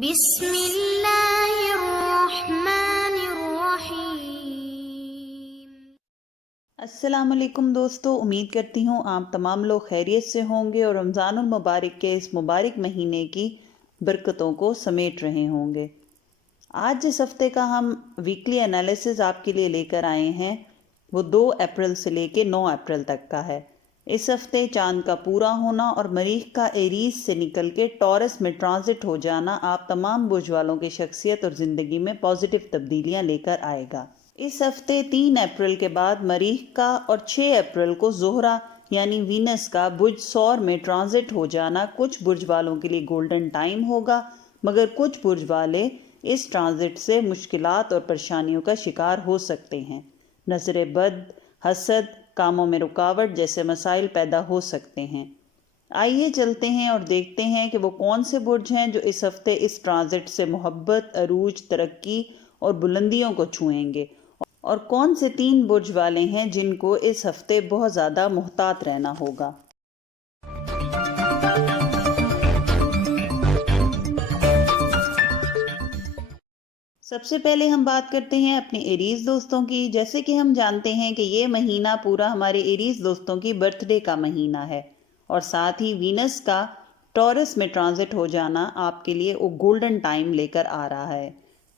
بسم اللہ الرحمن الرحیم۔ السلام علیکم دوستو، امید کرتی ہوں آپ تمام لوگ خیریت سے ہوں گے اور رمضان المبارک کے اس مبارک مہینے کی برکتوں کو سمیٹ رہے ہوں گے۔ آج جس ہفتے کا ہم ویکلی انالیسز آپ کے لیے لے کر آئے ہیں وہ 2 اپریل سے لے کے 9 اپریل تک کا ہے۔ اس ہفتے چاند کا پورا ہونا اور مریخ کا ایریز سے نکل کے ٹورس میں ٹرانزٹ ہو جانا آپ تمام برج والوں کی شخصیت اور زندگی میں پازیٹو تبدیلیاں لے کر آئے گا۔ اس ہفتے 3 اپریل کے بعد مریخ کا اور 6 اپریل کو زہرہ یعنی وینس کا برج ثور میں ٹرانزٹ ہو جانا کچھ برج والوں کے لیے گولڈن ٹائم ہوگا، مگر کچھ برج والے اس ٹرانزٹ سے مشکلات اور پریشانیوں کا شکار ہو سکتے ہیں۔ نظر بد، حسد، کاموں میں رکاوٹ جیسے مسائل پیدا ہو سکتے ہیں۔ آئیے چلتے ہیں اور دیکھتے ہیں کہ وہ کون سے برج ہیں جو اس ہفتے اس ٹرانزٹ سے محبت، عروج، ترقی اور بلندیوں کو چھوئیں گے، اور کون سے 3 برج والے ہیں جن کو اس ہفتے بہت زیادہ محتاط رہنا ہوگا۔ سب سے پہلے ہم بات کرتے ہیں اپنے ایریز دوستوں کی۔ جیسے کہ ہم جانتے ہیں کہ یہ مہینہ پورا ہمارے ایریز دوستوں کی برتھ ڈے کا مہینہ ہے، اور ساتھ ہی وینس کا ٹورس میں ٹرانزٹ ہو جانا آپ کے لیے وہ گولڈن ٹائم لے کر آ رہا ہے۔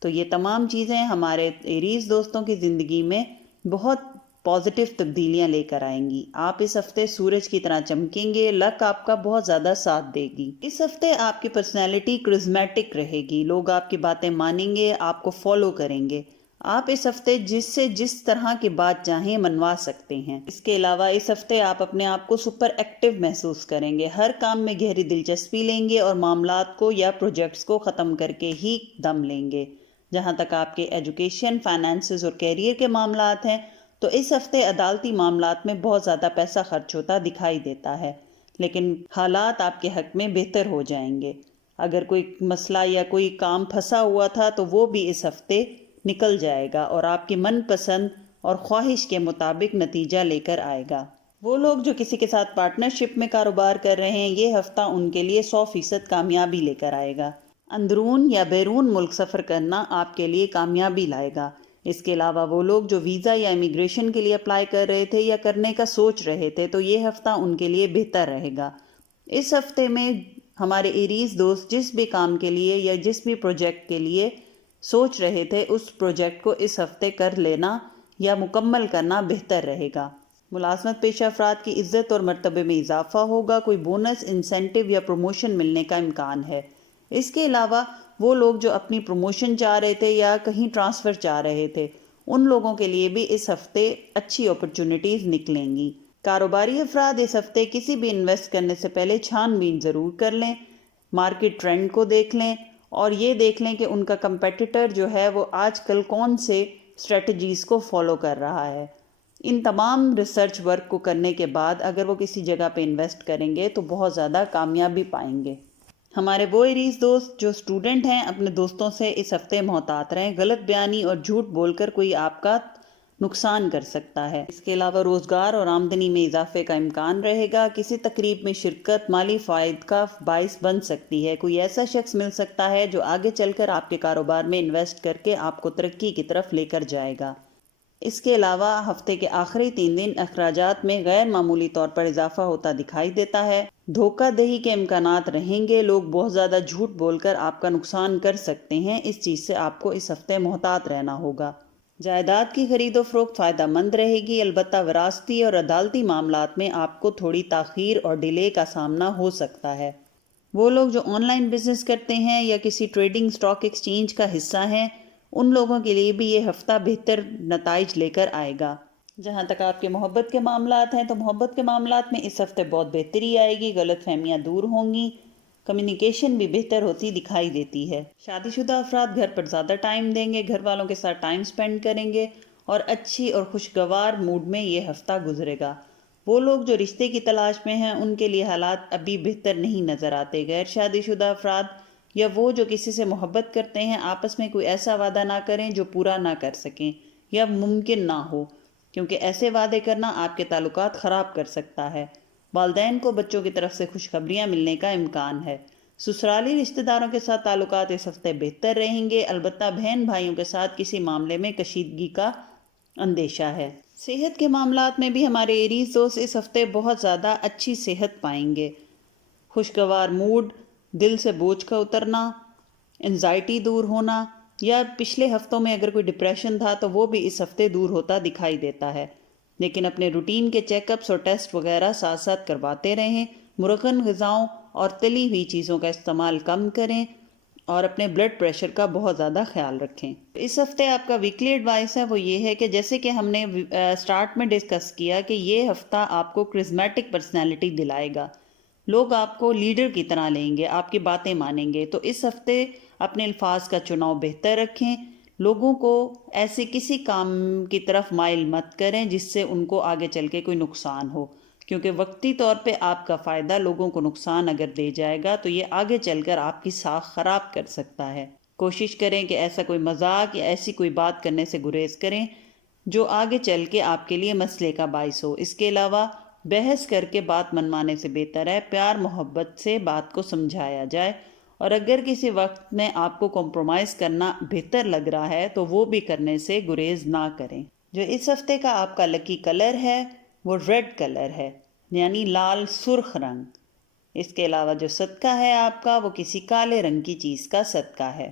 تو یہ تمام چیزیں ہمارے ایریز دوستوں کی زندگی میں بہت پازیٹیو تبدیلیاں لے کر آئیں گی۔ آپ اس ہفتے سورج کی طرح چمکیں گے، لک آپ کا بہت زیادہ ساتھ دے گی۔ اس ہفتے آپ کی پرسنالٹی کرزمیٹک رہے گی، لوگ آپ کی باتیں مانیں گے، آپ کو فالو کریں گے۔ آپ اس ہفتے جس طرح کی بات چاہیں منوا سکتے ہیں۔ اس کے علاوہ اس ہفتے آپ اپنے آپ کو سپر ایکٹیو محسوس کریں گے، ہر کام میں گہری دلچسپی لیں گے اور معاملات کو یا پروجیکٹس کو ختم کر کے ہی دم لیں گے۔ جہاں تک آپ کے ایجوکیشن، فائنانسز اور کیریئر کے معاملات ہیں تو اس ہفتے عدالتی معاملات میں بہت زیادہ پیسہ خرچ ہوتا دکھائی دیتا ہے، لیکن حالات آپ کے حق میں بہتر ہو جائیں گے۔ اگر کوئی مسئلہ یا کوئی کام پھنسا ہوا تھا تو وہ بھی اس ہفتے نکل جائے گا اور آپ کی من پسند اور خواہش کے مطابق نتیجہ لے کر آئے گا۔ وہ لوگ جو کسی کے ساتھ پارٹنرشپ میں کاروبار کر رہے ہیں، یہ ہفتہ ان کے لیے 100% کامیابی لے کر آئے گا۔ اندرون یا بیرون ملک سفر کرنا آپ کے لیے کامیابی لائے گا۔ اس کے علاوہ وہ لوگ جو ویزا یا امیگریشن کے لیے اپلائی کر رہے تھے یا کرنے کا سوچ رہے تھے تو یہ ہفتہ ان کے لیے بہتر رہے گا۔ اس ہفتے میں ہمارے ایریز دوست جس بھی کام کے لیے یا جس بھی پروجیکٹ کے لیے سوچ رہے تھے اس پروجیکٹ کو اس ہفتے کر لینا یا مکمل کرنا بہتر رہے گا۔ ملازمت پیشہ افراد کی عزت اور مرتبے میں اضافہ ہوگا، کوئی بونس، انسینٹیو یا پروموشن ملنے کا امکان ہے۔ اس کے علاوہ وہ لوگ جو اپنی پروموشن چاہ رہے تھے یا کہیں ٹرانسفر چاہ رہے تھے ان لوگوں کے لیے بھی اس ہفتے اچھی اپرچونٹیز نکلیں گی۔ کاروباری افراد اس ہفتے کسی بھی انویسٹ کرنے سے پہلے چھان بین ضرور کر لیں، مارکیٹ ٹرینڈ کو دیکھ لیں اور یہ دیکھ لیں کہ ان کا کمپیٹیٹر جو ہے وہ آج کل کون سے اسٹریٹجیز کو فالو کر رہا ہے۔ ان تمام ریسرچ ورک کو کرنے کے بعد اگر وہ کسی جگہ پہ انویسٹ کریں گے تو بہت زیادہ کامیابی پائیں گے۔ ہمارے وہ ایریز دوست جو اسٹوڈنٹ ہیں اپنے دوستوں سے اس ہفتے محتاط رہیں، غلط بیانی اور جھوٹ بول کر کوئی آپ کا نقصان کر سکتا ہے۔ اس کے علاوہ روزگار اور آمدنی میں اضافے کا امکان رہے گا، کسی تقریب میں شرکت مالی فائد کا باعث بن سکتی ہے، کوئی ایسا شخص مل سکتا ہے جو آگے چل کر آپ کے کاروبار میں انویسٹ کر کے آپ کو ترقی کی طرف لے کر جائے گا۔ اس کے علاوہ ہفتے کے آخری 3 دن اخراجات میں غیر معمولی طور پر اضافہ ہوتا دکھائی دیتا ہے، دھوکہ دہی کے امکانات رہیں گے، لوگ بہت زیادہ جھوٹ بول کر آپ کا نقصان کر سکتے ہیں، اس چیز سے آپ کو اس ہفتے محتاط رہنا ہوگا۔ جائیداد کی خرید و فروخت فائدہ مند رہے گی، البتہ وراثتی اور عدالتی معاملات میں آپ کو تھوڑی تاخیر اور ڈیلے کا سامنا ہو سکتا ہے۔ وہ لوگ جو آن لائن بزنس کرتے ہیں یا کسی ٹریڈنگ اسٹاک ایکسچینج کا حصہ ہیں ان لوگوں کے لیے بھی یہ ہفتہ بہتر نتائج لے کر آئے گا۔ جہاں تک آپ کے محبت کے معاملات ہیں تو محبت کے معاملات میں اس ہفتے بہت بہتری آئے گی، غلط فہمیاں دور ہوں گی، کمیونیکیشن بھی بہتر ہوتی دکھائی دیتی ہے۔ شادی شدہ افراد گھر پر زیادہ ٹائم دیں گے، گھر والوں کے ساتھ ٹائم سپینڈ کریں گے اور اچھی اور خوشگوار موڈ میں یہ ہفتہ گزرے گا۔ وہ لوگ جو رشتے کی تلاش میں ہیں ان کے لیے حالات ابھی بہتر نہیں نظر آتے۔ غیر شادی شدہ افراد یا وہ جو کسی سے محبت کرتے ہیں آپس میں کوئی ایسا وعدہ نہ کریں جو پورا نہ کر سکیں یا ممکن نہ ہو، کیونکہ ایسے وعدے کرنا آپ کے تعلقات خراب کر سکتا ہے۔ والدین کو بچوں کی طرف سے خوشخبریاں ملنے کا امکان ہے۔ سسرالی رشتہ داروں کے ساتھ تعلقات اس ہفتے بہتر رہیں گے، البتہ بہن بھائیوں کے ساتھ کسی معاملے میں کشیدگی کا اندیشہ ہے۔ صحت کے معاملات میں بھی ہمارے ایریز دوست اس ہفتے بہت زیادہ اچھی صحت پائیں گے۔ خوشگوار موڈ، دل سے بوجھ کا اترنا، انزائٹی دور ہونا، یا پچھلے ہفتوں میں اگر کوئی ڈپریشن تھا تو وہ بھی اس ہفتے دور ہوتا دکھائی دیتا ہے۔ لیکن اپنے روٹین کے چیک اپس اور ٹیسٹ وغیرہ ساتھ ساتھ کرواتے رہیں، مرغن غذاؤں اور تلی ہوئی چیزوں کا استعمال کم کریں اور اپنے بلڈ پریشر کا بہت زیادہ خیال رکھیں۔ اس ہفتے آپ کا ویکلی ایڈوائس ہے وہ یہ ہے کہ جیسے کہ ہم نے سٹارٹ میں ڈسکس کیا کہ یہ ہفتہ آپ کو کرزمیٹک پرسنالٹی دلائے گا، لوگ آپ کو لیڈر کی طرح لیں گے، آپ کی باتیں مانیں گے، تو اس ہفتے اپنے الفاظ کا چناؤ بہتر رکھیں، لوگوں کو ایسے کسی کام کی طرف مائل مت کریں جس سے ان کو آگے چل کے کوئی نقصان ہو، کیونکہ وقتی طور پہ آپ کا فائدہ لوگوں کو نقصان اگر دے جائے گا تو یہ آگے چل کر آپ کی ساکھ خراب کر سکتا ہے۔ کوشش کریں کہ ایسا کوئی مذاق یا ایسی کوئی بات کرنے سے گریز کریں جو آگے چل کے آپ کے لیے مسئلے کا باعث ہو۔ اس کے علاوہ بحث کر کے بات منوانے سے بہتر ہے پیار محبت سے بات کو سمجھایا جائے، اور اگر کسی وقت میں آپ کو کمپرومائز کرنا بہتر لگ رہا ہے تو وہ بھی کرنے سے گریز نہ کریں۔ جو اس ہفتے کا آپ کا لکی کلر ہے وہ ریڈ کلر ہے، یعنی لال سرخ رنگ۔ اس کے علاوہ جو صدقہ ہے آپ کا وہ کسی کالے رنگ کی چیز کا صدقہ ہے۔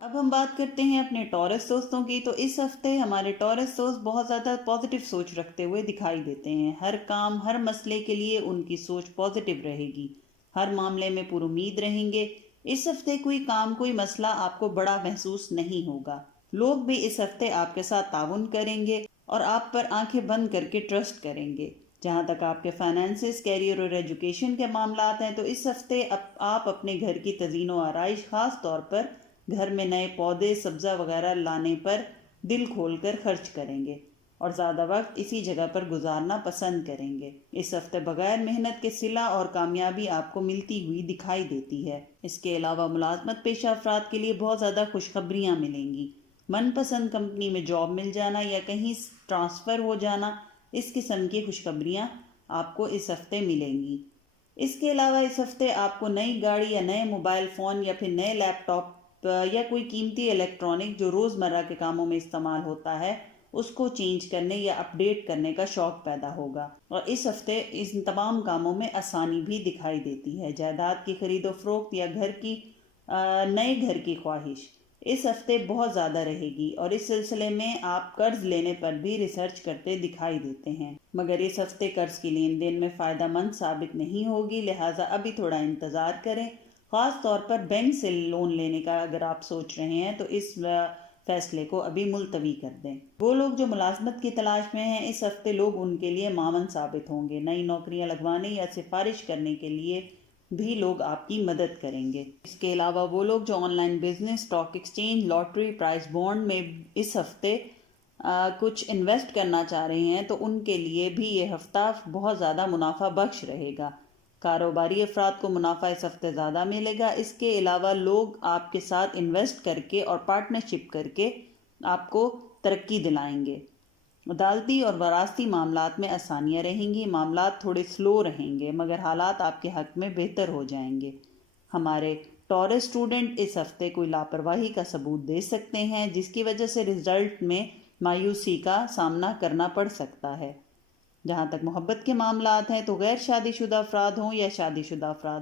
اب ہم بات کرتے ہیں اپنے ٹورس دوستوں کی۔ تو اس ہفتے ہمارے ٹورس دوست بہت زیادہ پازیٹیو سوچ رکھتے ہوئے دکھائی دیتے ہیں، ہر کام ہر مسئلے کے لیے ان کی سوچ پازیٹیو رہے گی، ہر معاملے میں پر امید رہیں گے۔ اس ہفتے کوئی کام کوئی مسئلہ آپ کو بڑا محسوس نہیں ہوگا، لوگ بھی اس ہفتے آپ کے ساتھ تعاون کریں گے اور آپ پر آنکھیں بند کر کے ٹرسٹ کریں گے۔ جہاں تک آپ کے فائنانسز، کیریئر اور ایجوکیشن کے معاملات ہیں تو اس ہفتے آپ اپنے گھر کی تزئین و آرائش، خاص طور پر گھر میں نئے پودے سبزہ وغیرہ لانے پر دل کھول کر خرچ کریں گے اور زیادہ وقت اسی جگہ پر گزارنا پسند کریں گے۔ اس ہفتے بغیر محنت کے صلہ اور کامیابی آپ کو ملتی ہوئی دکھائی دیتی ہے۔ اس کے علاوہ ملازمت پیشہ افراد کے لیے بہت زیادہ خوشخبریاں ملیں گی، من پسند کمپنی میں جاب مل جانا یا کہیں ٹرانسفر ہو جانا، اس قسم کی خوشخبریاں آپ کو اس ہفتے ملیں گی۔ اس کے علاوہ اس ہفتے آپ کو نئی گاڑی یا نئے موبائل فون یا پھر نئے لیپ ٹاپ یا کوئی قیمتی الیکٹرانک جو روزمرہ کے کاموں میں استعمال ہوتا ہے اس کو چینج کرنے یا اپ ڈیٹ کرنے کا شوق پیدا ہوگا، اور اس ہفتے ان تمام کاموں میں آسانی بھی دکھائی دیتی ہے۔ جائیداد کی خرید و فروخت یا نئے گھر کی خواہش اس ہفتے بہت زیادہ رہے گی، اور اس سلسلے میں آپ قرض لینے پر بھی ریسرچ کرتے دکھائی دیتے ہیں، مگر اس ہفتے قرض کی لین دین میں فائدہ مند ثابت نہیں ہوگی، لہٰذا ابھی تھوڑا انتظار کریں۔ خاص طور پر بینک سے لون لینے کا اگر آپ سوچ رہے ہیں تو اس فیصلے کو ابھی ملتوی کر دیں۔ وہ لوگ جو ملازمت کی تلاش میں ہیں اس ہفتے لوگ ان کے لیے معاون ثابت ہوں گے، نئی نوکریاں لگوانے یا سفارش کرنے کے لیے بھی لوگ آپ کی مدد کریں گے۔ اس کے علاوہ وہ لوگ جو on line business, stock exchange, lottery, prize bond میں اس ہفتے کچھ انویسٹ کرنا چاہ رہے ہیں تو ان کے لیے بھی یہ ہفتہ بہت زیادہ منافع بخش رہے گا۔ کاروباری افراد کو منافع اس ہفتے زیادہ ملے گا۔ اس کے علاوہ لوگ آپ کے ساتھ انویسٹ کر کے اور پارٹنرشپ کر کے آپ کو ترقی دلائیں گے۔ عدالتی اور وراثتی معاملات میں آسانیاں رہیں گی، معاملات تھوڑے سلو رہیں گے مگر حالات آپ کے حق میں بہتر ہو جائیں گے۔ ہمارے ٹورس اسٹوڈنٹ اس ہفتے کوئی لاپرواہی کا ثبوت دے سکتے ہیں جس کی وجہ سے رزلٹ میں مایوسی کا سامنا کرنا پڑ سکتا ہے۔ جہاں تک محبت کے معاملات ہیں تو غیر شادی شدہ افراد ہوں یا شادی شدہ افراد،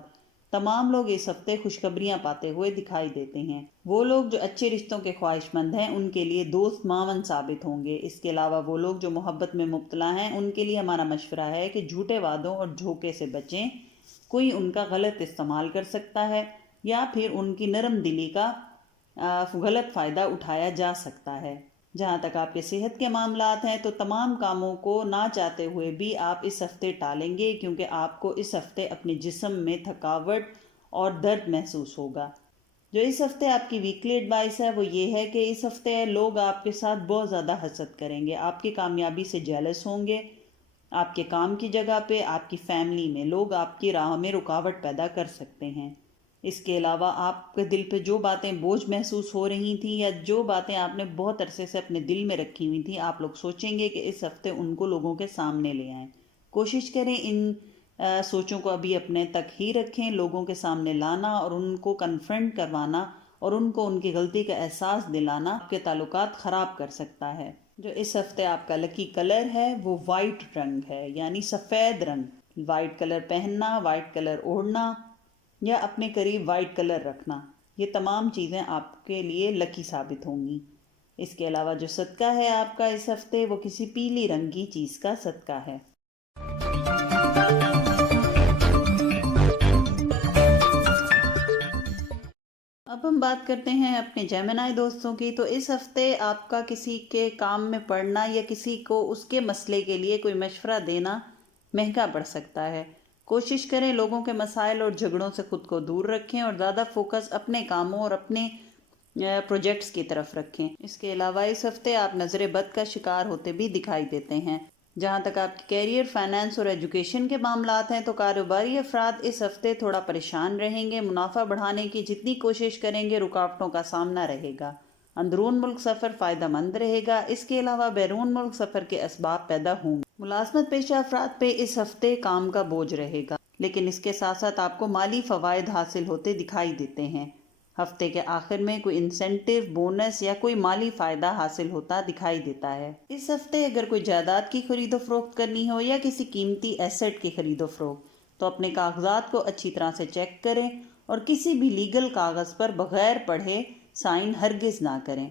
تمام لوگ اس ہفتے خوشخبریاں پاتے ہوئے دکھائی دیتے ہیں۔ وہ لوگ جو اچھے رشتوں کے خواہش مند ہیں ان کے لیے دوست معاون ثابت ہوں گے۔ اس کے علاوہ وہ لوگ جو محبت میں مبتلا ہیں ان کے لیے ہمارا مشورہ ہے کہ جھوٹے وعدوں اور دھوکے سے بچیں، کوئی ان کا غلط استعمال کر سکتا ہے یا پھر ان کی نرم دلی کا غلط فائدہ اٹھایا جا سکتا ہے۔ جہاں تک آپ کے صحت کے معاملات ہیں تو تمام کاموں کو نہ چاہتے ہوئے بھی آپ اس ہفتے ٹالیں گے کیونکہ آپ کو اس ہفتے اپنے جسم میں تھکاوٹ اور درد محسوس ہوگا۔ جو اس ہفتے آپ کی ویکلی ایڈوائس ہے وہ یہ ہے کہ اس ہفتے لوگ آپ کے ساتھ بہت زیادہ حسد کریں گے، آپ کی کامیابی سے جیلس ہوں گے۔ آپ کے کام کی جگہ پہ، آپ کی فیملی میں لوگ آپ کی راہ میں رکاوٹ پیدا کر سکتے ہیں۔ اس کے علاوہ آپ کے دل پہ جو باتیں بوجھ محسوس ہو رہی تھیں یا جو باتیں آپ نے بہت عرصے سے اپنے دل میں رکھی ہوئی تھیں، آپ لوگ سوچیں گے کہ اس ہفتے ان کو لوگوں کے سامنے لے آئیں۔ کوشش کریں ان سوچوں کو ابھی اپنے تک ہی رکھیں، لوگوں کے سامنے لانا اور ان کو کنفرنٹ کروانا اور ان کو ان کی غلطی کا احساس دلانا آپ کے تعلقات خراب کر سکتا ہے۔ جو اس ہفتے آپ کا لکی کلر ہے وہ وائٹ رنگ ہے، یعنی سفید رنگ۔ وائٹ کلر پہننا، وائٹ کلر اوڑھنا یا اپنے قریب وائٹ کلر رکھنا، یہ تمام چیزیں آپ کے لیے لکی ثابت ہوں گی۔ اس کے علاوہ جو صدقہ ہے آپ کا اس ہفتے وہ کسی پیلی رنگ کی چیز کا صدقہ ہے۔ اب ہم بات کرتے ہیں اپنے جیمنائی دوستوں کی۔ تو اس ہفتے آپ کا کسی کے کام میں پڑنا یا کسی کو اس کے مسئلے کے لیے کوئی مشورہ دینا مہنگا پڑ سکتا ہے۔ کوشش کریں لوگوں کے مسائل اور جھگڑوں سے خود کو دور رکھیں اور زیادہ فوکس اپنے کاموں اور اپنے پروجیکٹس کی طرف رکھیں۔ اس کے علاوہ اس ہفتے آپ نظر بد کا شکار ہوتے بھی دکھائی دیتے ہیں۔ جہاں تک آپ کی کیریئر، فائنانس اور ایجوکیشن کے معاملات ہیں تو کاروباری افراد اس ہفتے تھوڑا پریشان رہیں گے۔ منافع بڑھانے کی جتنی کوشش کریں گے رکاوٹوں کا سامنا رہے گا۔ اندرون ملک سفر فائدہ مند رہے گا۔ اس کے علاوہ بیرون ملک سفر کے اسباب پیدا ہوں گے۔ ملازمت پیشہ افراد پہ اس ہفتے کام کا بوجھ رہے گا، لیکن اس کے ساتھ ساتھ آپ کو مالی فوائد حاصل ہوتے دکھائی دیتے ہیں۔ ہفتے کے آخر میں کوئی انسینٹیو، بونس یا کوئی مالی فائدہ حاصل ہوتا دکھائی دیتا ہے۔ اس ہفتے اگر کوئی جائیداد کی خرید و فروخت کرنی ہو یا کسی قیمتی ایسٹ کی خرید و فروخت تو اپنے کاغذات کو اچھی طرح سے چیک کریں اور کسی بھی لیگل کاغذ پر بغیر پڑھے سائن ہرگز نہ کریں۔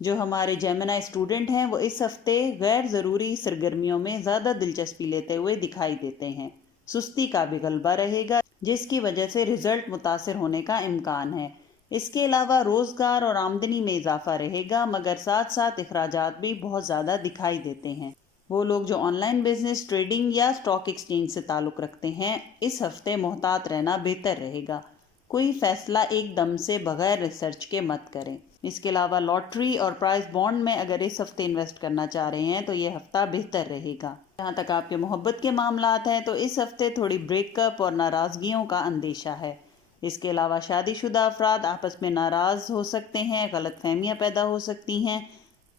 جو ہمارے جیمنائی اسٹوڈنٹ ہیں وہ اس ہفتے غیر ضروری سرگرمیوں میں زیادہ دلچسپی لیتے ہوئے دکھائی دیتے ہیں۔ سستی کا بھی غلبہ رہے گا جس کی وجہ سے رزلٹ متاثر ہونے کا امکان ہے۔ اس کے علاوہ روزگار اور آمدنی میں اضافہ رہے گا، مگر ساتھ ساتھ اخراجات بھی بہت زیادہ دکھائی دیتے ہیں۔ وہ لوگ جو آن لائن بزنس، ٹریڈنگ یا اسٹاک ایکسچینج سے تعلق رکھتے ہیں اس ہفتے محتاط رہنا بہتر رہے گا۔ کوئی فیصلہ ایک دم سے بغیر ریسرچ کے مت کریں۔ اس کے علاوہ لاٹری اور پرائز بانڈ میں اگر اس ہفتے انویسٹ کرنا چاہ رہے ہیں تو یہ ہفتہ بہتر رہے گا۔ جہاں تک آپ کے محبت کے معاملات ہیں تو اس ہفتے تھوڑی بریک اپ اور ناراضگیوں کا اندیشہ ہے۔ اس کے علاوہ شادی شدہ افراد آپس میں ناراض ہو سکتے ہیں، غلط فہمیاں پیدا ہو سکتی ہیں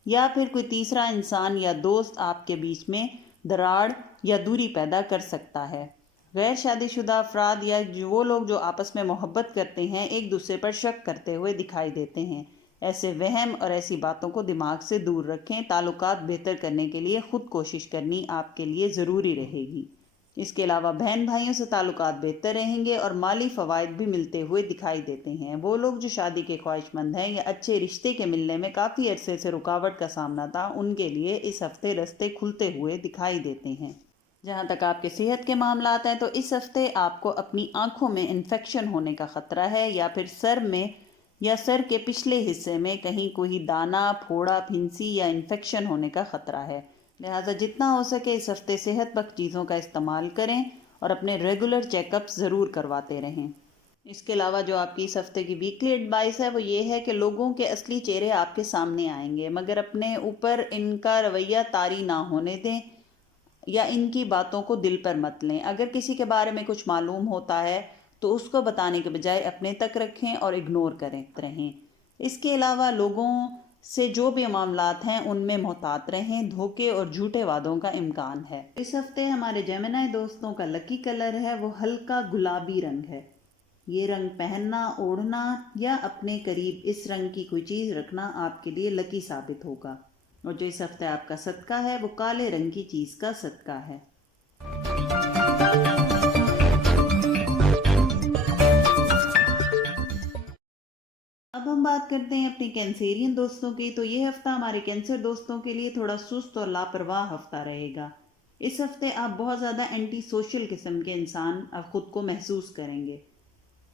یا پھر کوئی تیسرا انسان یا دوست آپ کے بیچ میں دراڑ یا دوری پیدا کر سکتا ہے۔ غیر شادی شدہ افراد یا وہ لوگ جو آپس میں محبت کرتے ہیں ایک دوسرے پر شک کرتے ہوئے دکھائی دیتے ہیں۔ ایسے وہم اور ایسی باتوں کو دماغ سے دور رکھیں۔ تعلقات بہتر کرنے کے لیے خود کوشش کرنی آپ کے لیے ضروری رہے گی۔ اس کے علاوہ بہن بھائیوں سے تعلقات بہتر رہیں گے اور مالی فوائد بھی ملتے ہوئے دکھائی دیتے ہیں۔ وہ لوگ جو شادی کے خواہش مند ہیں یا اچھے رشتے کے ملنے میں کافی عرصے سے رکاوٹ کا سامنا تھا ان کے لیے اس ہفتے رستے کھلتے ہوئے دکھائی دیتے ہیں۔ جہاں تک آپ کے صحت کے معاملات ہیں تو اس ہفتے آپ کو اپنی آنکھوں میں انفیکشن ہونے کا خطرہ ہے یا پھر سر میں یا سر کے پچھلے حصے میں کہیں کوئی دانہ، پھوڑا، پھنسی یا انفیکشن ہونے کا خطرہ ہے۔ لہٰذا جتنا ہو سکے اس ہفتے صحت بخش چیزوں کا استعمال کریں اور اپنے ریگولر چیک اپس ضرور کرواتے رہیں۔ اس کے علاوہ جو آپ کی اس ہفتے کی ویکلی ایڈوائس ہے وہ یہ ہے کہ لوگوں کے اصلی چہرے آپ کے سامنے آئیں گے، مگر اپنے اوپر ان کا رویہ طاری نہ ہونے دیں یا ان کی باتوں کو دل پر مت لیں۔ اگر کسی کے بارے میں کچھ معلوم ہوتا ہے تو اس کو بتانے کے بجائے اپنے تک رکھیں اور اگنور کریں رہیں۔ اس کے علاوہ لوگوں سے جو بھی معاملات ہیں ان میں محتاط رہیں، دھوکے اور جھوٹے وعدوں کا امکان ہے۔ اس ہفتے ہمارے جیمنائی دوستوں کا لکی کلر ہے وہ ہلکا گلابی رنگ ہے۔ یہ رنگ پہننا، اوڑھنا یا اپنے قریب اس رنگ کی کوئی چیز رکھنا آپ کے لیے لکی ثابت ہوگا۔ اور جو اس ہفتے آپ کا صدقہ ہے وہ کالے رنگ کی چیز کا صدقہ ہے۔ اب ہم بات کرتے ہیں اپنے کینسیرین دوستوں کی۔ تو یہ ہفتہ ہمارے کینسر دوستوں کے لیے تھوڑا سست اور لاپرواہ ہفتہ رہے گا۔ اس ہفتے آپ بہت زیادہ اینٹی سوشل قسم کے انسان خود کو محسوس کریں گے،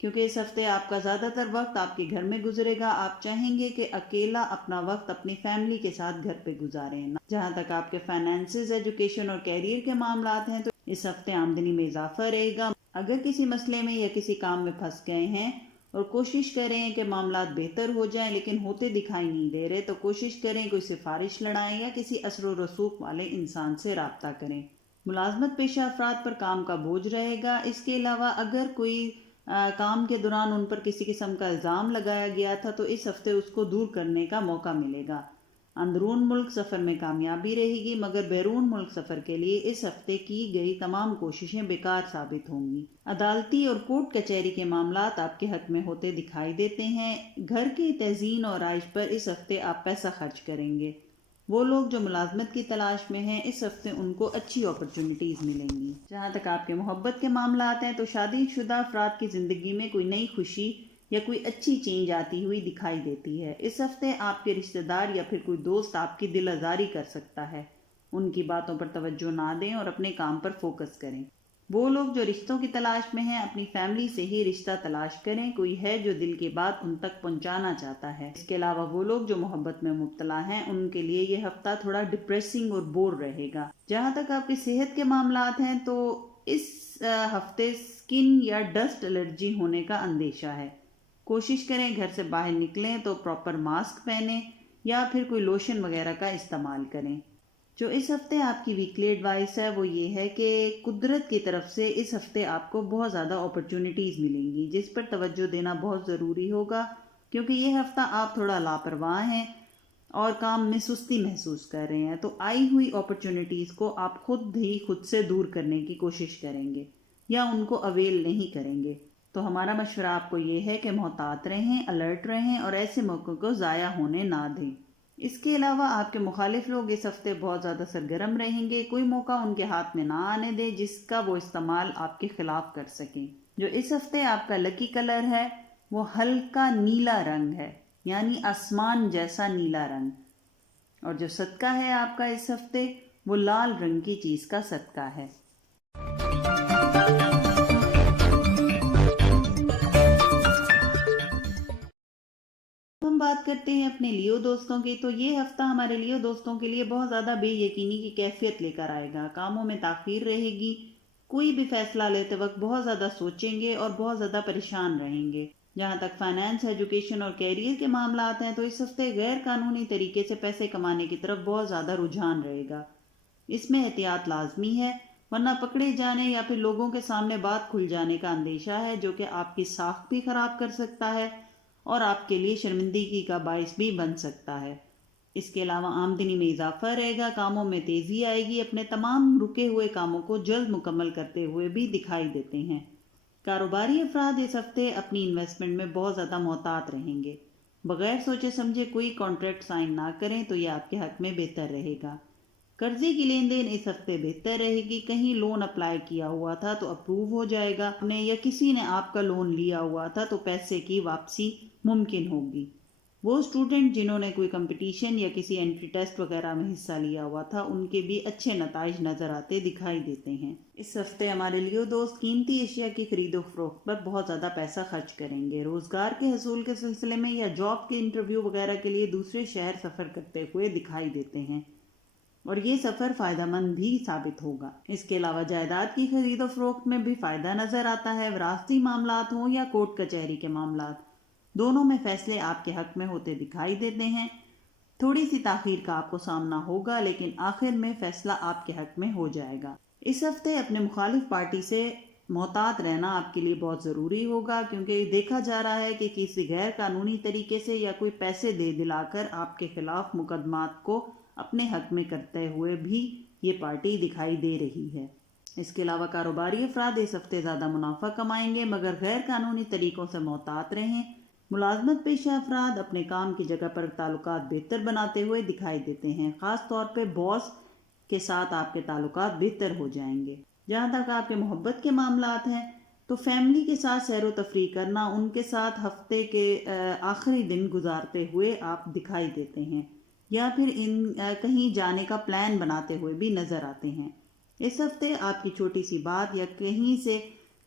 کیونکہ اس ہفتے آپ کا زیادہ تر وقت آپ کے گھر میں گزرے گا۔ آپ چاہیں گے کہ اکیلا اپنا وقت اپنی فیملی کے ساتھ گھر پہ گزاریں۔ جہاں تک آپ کے فائنانسز، ایجوکیشن اور کیریئر کے معاملات ہیں تو اس ہفتے آمدنی میں اضافہ رہے گا۔ اگر کسی مسئلے میں یا کسی کام میں پھنس گئے ہیں اور کوشش کریں کہ معاملات بہتر ہو جائیں لیکن ہوتے دکھائی نہیں دے رہے تو کوشش کریں کوئی سفارش لڑائیں یا کسی اثر و رسوخ والے انسان سے رابطہ کریں۔ ملازمت پیشہ افراد پر کام کا بوجھ رہے گا۔ اس کے علاوہ اگر کوئی کام کے دوران ان پر کسی قسم کا الزام لگایا گیا تھا تو اس ہفتے اس کو دور کرنے کا موقع ملے گا۔ اندرون ملک سفر میں کامیابی رہے گی، مگر بیرون ملک سفر کے لیے اس ہفتے کی گئی تمام کوششیں بیکار ثابت ہوں گی۔ عدالتی اور کورٹ کچہری کے معاملات آپ کے حق میں ہوتے دکھائی دیتے ہیں۔ گھر کی تزئین اور رہائش پر اس ہفتے آپ پیسہ خرچ کریں گے۔ وہ لوگ جو ملازمت کی تلاش میں ہیں اس ہفتے ان کو اچھی اپرچونٹیز ملیں گی۔ جہاں تک آپ کے محبت کے معاملات ہیں تو شادی شدہ افراد کی زندگی میں کوئی نئی خوشی یا کوئی اچھی چینج آتی ہوئی دکھائی دیتی ہے۔ اس ہفتے آپ کے رشتہ دار یا پھر کوئی دوست آپ کی دل آزاری کر سکتا ہے۔ ان کی باتوں پر توجہ نہ دیں اور اپنے کام پر فوکس کریں۔ وہ لوگ جو رشتوں کی تلاش میں ہیں اپنی فیملی سے ہی رشتہ تلاش کریں، کوئی ہے جو دل کی بات ان تک پہنچانا چاہتا ہے۔ اس کے علاوہ وہ لوگ جو محبت میں مبتلا ہیں ان کے لیے یہ ہفتہ تھوڑا ڈپریسنگ اور بور رہے گا۔ جہاں تک آپ کی صحت کے معاملات ہیں تو اس ہفتے سکن یا ڈسٹ الرجی ہونے کا اندیشہ ہے۔ کوشش کریں گھر سے باہر نکلیں تو پراپر ماسک پہنیں یا پھر کوئی لوشن وغیرہ کا استعمال کریں۔ جو اس ہفتے آپ کی ویکلی ایڈوائس ہے وہ یہ ہے کہ قدرت کی طرف سے اس ہفتے آپ کو بہت زیادہ اپرچونٹیز ملیں گی، جس پر توجہ دینا بہت ضروری ہوگا، کیونکہ یہ ہفتہ آپ تھوڑا لاپرواہ ہیں اور کام میں سستی محسوس کر رہے ہیں، تو آئی ہوئی اپرچونٹیز کو آپ خود سے دور کرنے کی کوشش کریں گے یا ان کو اویل نہیں کریں گے۔ تو ہمارا مشورہ آپ کو یہ ہے کہ محتاط رہیں، الرٹ رہیں اور ایسے موقعوں کو ضائع ہونے نہ دیں۔ اس کے علاوہ آپ کے مخالف لوگ اس ہفتے بہت زیادہ سرگرم رہیں گے، کوئی موقع ان کے ہاتھ میں نہ آنے دیں جس کا وہ استعمال آپ کے خلاف کر سکیں۔ جو اس ہفتے آپ کا لکی کلر ہے وہ ہلکا نیلا رنگ ہے، یعنی آسمان جیسا نیلا رنگ، اور جو صدقہ ہے آپ کا اس ہفتے وہ لال رنگ کی چیز کا صدقہ ہے۔ ہم بات کرتے ہیں اپنے لیو دوستوں کی، تو یہ ہفتہ ہمارے لیو دوستوں کے لیے بہت زیادہ بے یقینی کی کیفیت لے کر آئے گا۔ کاموں میں تاخیر رہے گی، کوئی بھی فیصلہ لیتے وقت بہت زیادہ سوچیں گے اور بہت زیادہ پریشان رہیں گے۔ جہاں تک فائنانس، ایجوکیشن اور کیریئر کے معاملات ہیں تو اس ہفتے غیر قانونی طریقے سے پیسے کمانے کی طرف بہت زیادہ رجحان رہے گا۔ اس میں احتیاط لازمی ہے، ورنہ پکڑے جانے یا پھر لوگوں کے سامنے بات کھل جانے کا اندیشہ ہے، جو کہ آپ کی ساکھ بھی خراب کر سکتا ہے اور آپ کے لیے شرمندگی کا باعث بھی بن سکتا ہے۔ اس کے علاوہ آمدنی میں اضافہ رہے گا، کاموں میں تیزی آئے گی، اپنے تمام رکے ہوئے کاموں کو جلد مکمل کرتے ہوئے بھی دکھائی دیتے ہیں۔ کاروباری افراد اس ہفتے اپنی انویسٹمنٹ میں بہت زیادہ محتاط رہیں گے۔ بغیر سوچے سمجھے کوئی کانٹریکٹ سائن نہ کریں تو یہ آپ کے حق میں بہتر رہے گا۔ قرضے کی لین دین اس ہفتے بہتر رہے گی، کہیں لون اپلائی کیا ہوا تھا تو اپروو ہو جائے گا، یا کسی نے آپ کا لون لیا ہوا تھا تو پیسے کی واپسی ممکن ہوگی۔ وہ اسٹوڈنٹ جنہوں نے کوئی کمپٹیشن یا کسی انٹری ٹیسٹ وغیرہ میں حصہ لیا ہوا تھا ان کے بھی اچھے نتائج نظر آتے دکھائی دیتے ہیں۔ اس ہفتے ہمارے لیے دوست قیمتی اشیاء کی خرید و فروخت پر بہت زیادہ پیسہ خرچ کریں گے۔ روزگار کے حصول کے سلسلے میں یا جاب کے انٹرویو وغیرہ کے لیے دوسرے شہر سفر کرتے ہوئے دکھائی دیتے ہیں، اور یہ سفر فائدہ مند بھی ثابت ہوگا۔ اس کے علاوہ جائیداد کی خرید و فروخت میں بھی فائدہ نظر آتا ہے۔ وراثتی معاملات ہوں یا کورٹ کچہری کے معاملات، دونوں میں فیصلے آپ کے حق میں ہوتے دکھائی دیتے ہیں۔ تھوڑی سی تاخیر کا آپ کو سامنا ہوگا، لیکن آخر میں فیصلہ آپ کے حق میں ہو جائے گا۔ اس ہفتے اپنے مخالف پارٹی سے محتاط رہنا آپ کے لیے بہت ضروری ہوگا، کیونکہ دیکھا جا رہا ہے کہ کسی غیر قانونی طریقے سے یا کوئی پیسے دے دلا کر آپ کے خلاف مقدمات کو اپنے حق میں کرتے ہوئے بھی یہ پارٹی دکھائی دے رہی ہے۔ اس کے علاوہ کاروباری افراد اس ہفتے زیادہ منافع کمائیں گے، مگر غیر قانونی طریقوں سے محتاط رہیں۔ ملازمت پیشہ افراد اپنے کام کی جگہ پر تعلقات بہتر بناتے ہوئے دکھائی دیتے ہیں، خاص طور پہ باس کے ساتھ آپ کے تعلقات بہتر ہو جائیں گے۔ جہاں تک آپ کے محبت کے معاملات ہیں تو فیملی کے ساتھ سیر و تفریح کرنا، ان کے ساتھ ہفتے کے آخری دن گزارتے ہوئے آپ دکھائی دیتے ہیں، یا پھر کہیں جانے کا پلان بناتے ہوئے بھی نظر آتے ہیں۔ اس ہفتے آپ کی چھوٹی سی بات یا کہیں سے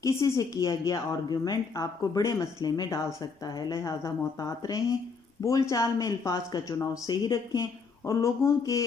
کسی سے کیا گیا آرگیومنٹ آپ کو بڑے مسئلے میں ڈال سکتا ہے، لہٰذا محتاط رہیں، بول چال میں الفاظ کا چناؤ صحیح رکھیں اور لوگوں کے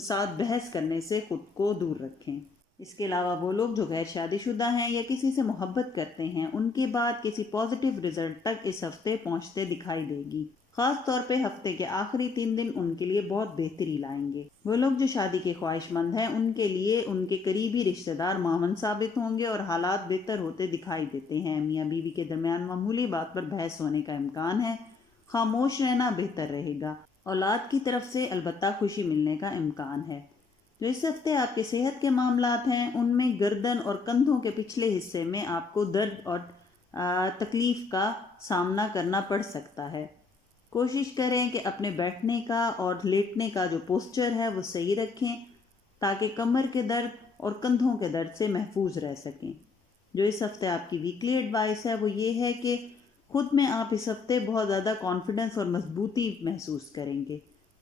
ساتھ بحث کرنے سے خود کو دور رکھیں۔ اس کے علاوہ وہ لوگ جو غیر شادی شدہ ہیں یا کسی سے محبت کرتے ہیں ان کی بات کسی پازیٹیو رزلٹ تک اس ہفتے پہنچتے دکھائی دے گی، خاص طور پہ ہفتے کے آخری 3 دن ان کے لیے بہت بہتری لائیں گے۔ وہ لوگ جو شادی کے خواہش مند ہیں ان کے لیے ان کے قریبی رشتہ دار معاون ثابت ہوں گے اور حالات بہتر ہوتے دکھائی دیتے ہیں۔ میاں بیوی کے درمیان معمولی بات پر بحث ہونے کا امکان ہے، خاموش رہنا بہتر رہے گا۔ اولاد کی طرف سے البتہ خوشی ملنے کا امکان ہے۔ جو اس ہفتے آپ کے صحت کے معاملات ہیں ان میں گردن اور کندھوں کے پچھلے حصے میں آپ کو درد اور تکلیف کا سامنا کرنا پڑ سکتا ہے۔ کوشش کریں کہ اپنے بیٹھنے کا اور لیٹنے کا جو پوسچر ہے وہ صحیح رکھیں تاکہ کمر کے درد اور کندھوں کے درد سے محفوظ رہ سکیں۔ جو اس ہفتے آپ کی ویکلی ایڈوائس ہے وہ یہ ہے کہ خود میں آپ اس ہفتے بہت زیادہ کانفیڈنس اور مضبوطی محسوس کریں گے۔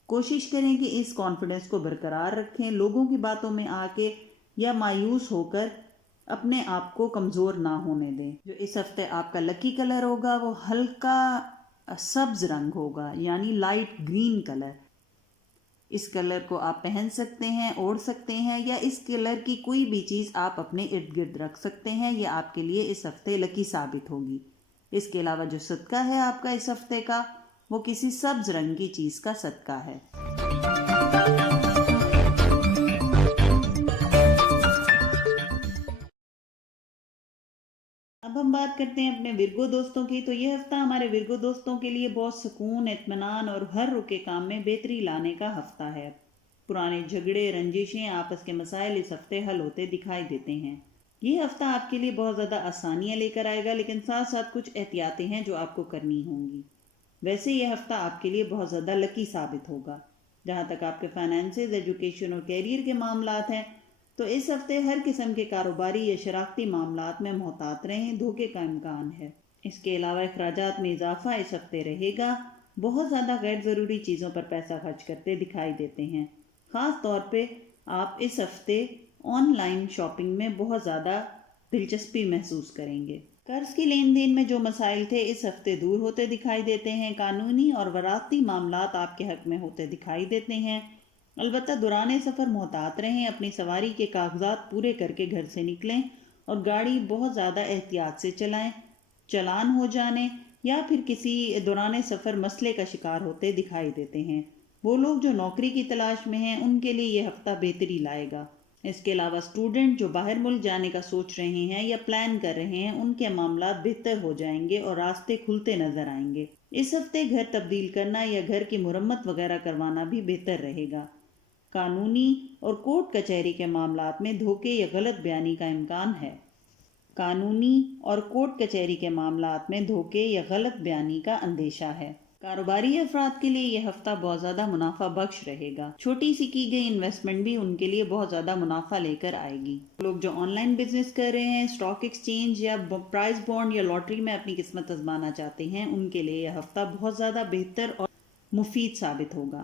کوشش کریں کہ اس کانفیڈنس کو برقرار رکھیں، لوگوں کی باتوں میں آ کے یا مایوس ہو کر اپنے آپ کو کمزور نہ ہونے دیں۔ جو اس ہفتے آپ کا لکی کلر ہوگا وہ ہلکا سبز رنگ ہوگا، یعنی لائٹ گرین کلر۔ اس کلر کو آپ پہن سکتے ہیں، اوڑھ سکتے ہیں، یا اس کلر کی کوئی بھی چیز آپ اپنے ارد گرد رکھ سکتے ہیں۔ یہ آپ کے لیے اس ہفتے لکی ثابت ہوگی۔ اس کے علاوہ جو صدقہ ہے آپ کا اس ہفتے کا وہ کسی سبز رنگ کی چیز کا صدقہ ہے۔ اب ہم بات کرتے ہیں اپنے ورگو دوستوں کی۔ تو یہ ہفتہ ہمارے ورگو دوستوں کے لیے بہت سکون، اطمینان اور ہر رکے کام میں بہتری لانے کا ہفتہ ہے۔ پرانے جھگڑے، رنجشیں، آپس کے مسائل اس ہفتے حل ہوتے دکھائی دیتے ہیں۔ یہ ہفتہ آپ کے لیے بہت زیادہ آسانیاں لے کر آئے گا، لیکن ساتھ ساتھ کچھ احتیاطیں ہیں جو آپ کو کرنی ہوں گی۔ ویسے یہ ہفتہ آپ کے لیے بہت زیادہ لکی ثابت ہوگا۔ جہاں تک آپ کے فائنینسز، ایجوکیشن اور کیریئر کے معاملات ہیں تو اس ہفتے ہر قسم کے کاروباری یا شراکتی معاملات میں محتاط رہیں، دھوکے کا امکان ہے۔ اس کے علاوہ اخراجات میں اضافہ اس ہفتے رہے گا۔ بہت زیادہ غیر ضروری چیزوں پر پیسہ خرچ کرتے دکھائی دیتے ہیں۔ خاص طور پہ آپ اس ہفتے آن لائن شاپنگ میں بہت زیادہ دلچسپی محسوس کریں گے۔ قرض کی لین دین میں جو مسائل تھے اس ہفتے دور ہوتے دکھائی دیتے ہیں۔ قانونی اور وراثتی معاملات آپ کے حق میں ہوتے دکھائی دیتے ہیں۔ البتہ دوران سفر محتاط رہیں، اپنی سواری کے کاغذات پورے کر کے گھر سے نکلیں اور گاڑی بہت زیادہ احتیاط سے چلائیں۔ چالان ہو جانے یا پھر کسی دوران سفر مسئلے کا شکار ہوتے دکھائی دیتے ہیں۔ وہ لوگ جو نوکری کی تلاش میں ہیں ان کے لیے یہ ہفتہ بہتری لائے گا۔ اس کے علاوہ اسٹوڈنٹ جو باہر ملک جانے کا سوچ رہے ہیں یا پلان کر رہے ہیں ان کے معاملات بہتر ہو جائیں گے اور راستے کھلتے نظر آئیں گے۔ اس ہفتے گھر تبدیل کرنا یا گھر کی مرمت وغیرہ کروانا بھی بہتر رہے گا۔ قانونی اور کورٹ کچہری کے معاملات میں دھوکے یا غلط بیانی کا امکان ہے۔ قانونی اور کورٹ کچہری کے معاملات میں دھوکے یا غلط بیانی کا اندیشہ ہے۔ کاروباری افراد کے لیے یہ ہفتہ بہت زیادہ منافع بخش رہے گا۔ چھوٹی سی کی گئی انویسٹمنٹ بھی ان کے لیے بہت زیادہ منافع لے کر آئے گی۔ لوگ جو آن لائن بزنس کر رہے ہیں، اسٹاک ایکسچینج یا پرائز بانڈ یا لاٹری میں اپنی قسمت آزمانا چاہتے ہیں ان کے لیے یہ ہفتہ بہت زیادہ بہتر اور مفید ثابت ہوگا۔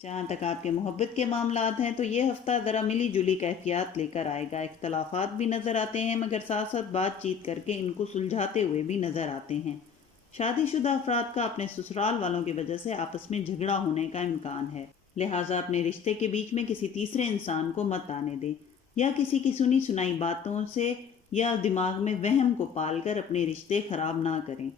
جہاں تک آپ کے محبت کے معاملات ہیں تو یہ ہفتہ ذرا ملی جلی کیفیات لے کر آئے گا۔ اختلافات بھی نظر آتے ہیں مگر ساتھ ساتھ بات چیت کر کے ان کو سلجھاتے ہوئے بھی نظر آتے ہیں۔ شادی شدہ افراد کا اپنے سسرال والوں کی وجہ سے آپس میں جھگڑا ہونے کا امکان ہے، لہٰذا اپنے رشتے کے بیچ میں کسی تیسرے انسان کو مت آنے دیں یا کسی کی سنی سنائی باتوں سے یا دماغ میں وہم کو پال کر اپنے رشتے خراب نہ کریں۔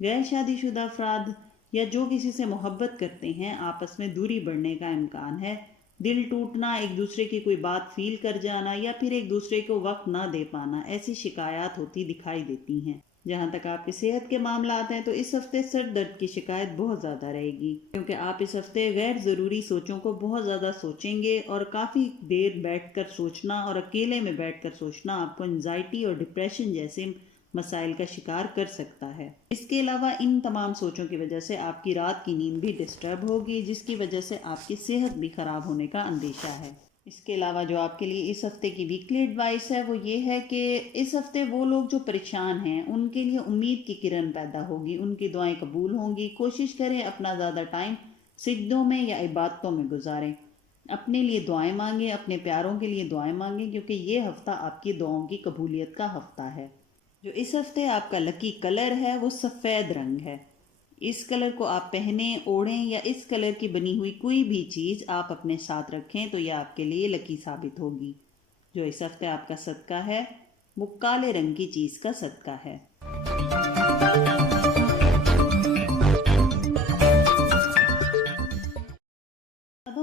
غیر شادی شدہ افراد یا جو کسی سے محبت کرتے ہیں آپس میں دوری بڑھنے کا امکان ہے۔ دل ٹوٹنا، ایک دوسرے کی کوئی بات فیل کر جانا یا پھر ایک دوسرے کو وقت نہ دے پانا، ایسی شکایات ہوتی دکھائی دیتی ہیں۔ جہاں تک آپ کی صحت کے معاملات ہیں تو اس ہفتے سر درد کی شکایت بہت زیادہ رہے گی، کیونکہ آپ اس ہفتے غیر ضروری سوچوں کو بہت زیادہ سوچیں گے اور کافی دیر بیٹھ کر سوچنا اور اکیلے میں بیٹھ کر سوچنا آپ کو انزائٹی اور ڈپریشن جیسے مسائل کا شکار کر سکتا ہے۔ اس کے علاوہ ان تمام سوچوں کی وجہ سے آپ کی رات کی نیند بھی ڈسٹرب ہوگی، جس کی وجہ سے آپ کی صحت بھی خراب ہونے کا اندیشہ ہے۔ اس کے علاوہ جو آپ کے لیے اس ہفتے کی ویکلی ایڈوائس ہے وہ یہ ہے کہ اس ہفتے وہ لوگ جو پریشان ہیں ان کے لیے امید کی کرن پیدا ہوگی، ان کی دعائیں قبول ہوں گی۔ کوشش کریں اپنا زیادہ ٹائم سجدوں میں یا عبادتوں میں گزاریں۔ اپنے لیے دعائیں مانگیں، اپنے پیاروں کے لیے دعائیں مانگیں، کیونکہ یہ ہفتہ آپ کی دعاؤں کی قبولیت کا ہفتہ ہے۔ جو اس ہفتے آپ کا لکی کلر ہے وہ سفید رنگ ہے۔ اس کلر کو آپ پہنیں، اوڑھیں یا اس کلر کی بنی ہوئی کوئی بھی چیز آپ اپنے ساتھ رکھیں تو یہ آپ کے لیے لکی ثابت ہوگی۔ جو اس ہفتے آپ کا صدقہ ہے وہ کالے رنگ کی چیز کا صدقہ ہے۔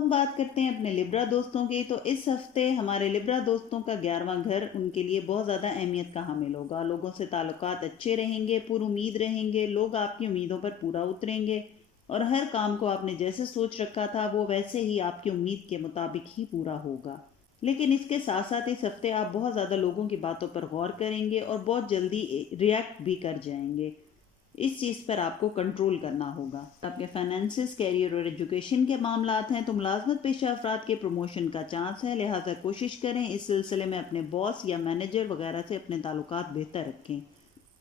ہم بات کرتے ہیں اپنے لبرا دوستوں کی. تو اس ہفتے ہمارے لبرا دوستوں کا 11واں گھر ان کے لیے بہت زیادہ اہمیت کا حامل ہوگا. لوگوں سے تعلقات اچھے رہیں گے, پر امید رہیں گے, لوگ آپ کی امیدوں پر پورا اتریں گے اور ہر کام کو آپ نے جیسے سوچ رکھا تھا وہ ویسے ہی آپ کی امید کے مطابق ہی پورا ہوگا. لیکن اس کے ساتھ ساتھ اس ہفتے آپ بہت زیادہ لوگوں کی باتوں پر غور کریں گے اور بہت جلدی ریئیکٹ بھی کر جائیں گے. اس چیز پر آپ کو کنٹرول کرنا ہوگا. آپ کے فائنینسز, کیریئر اور ایجوکیشن کے معاملات ہیں تو ملازمت پیشہ افراد کے پروموشن کا چانس ہے, لہٰذا کوشش کریں اس سلسلے میں اپنے باس یا مینیجر وغیرہ سے اپنے تعلقات بہتر رکھیں.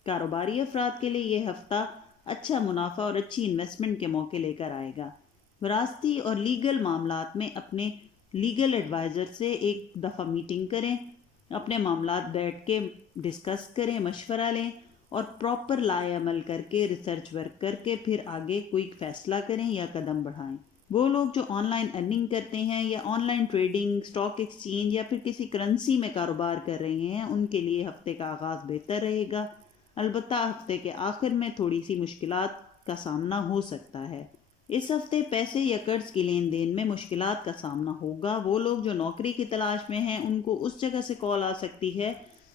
کاروباری افراد کے لیے یہ ہفتہ اچھا منافع اور اچھی انویسٹمنٹ کے موقع لے کر آئے گا. وراثتی اور لیگل معاملات میں اپنے لیگل ایڈوائزر سے ایک دفعہ میٹنگ کریں, اپنے معاملات بیٹھ کے ڈسکس کریں, مشورہ لیں اور پراپر لائے عمل کر کے ریسرچ ورک کر کے پھر آگے کوئی فیصلہ کریں یا قدم بڑھائیں. وہ لوگ جو آن لائن ارننگ کرتے ہیں یا on line trading, stock exchange یا پھر کسی کرنسی میں کاروبار کر رہے ہیں ان کے لیے ہفتے کا آغاز بہتر رہے گا. البتہ ہفتے کے آخر میں تھوڑی سی مشکلات کا سامنا ہو سکتا ہے. اس ہفتے پیسے یا قرض کی لین دین میں مشکلات کا سامنا ہوگا. وہ لوگ جو نوکری کی تلاش میں ہیں ان کو اس جگہ سے کال آ سکتی ہے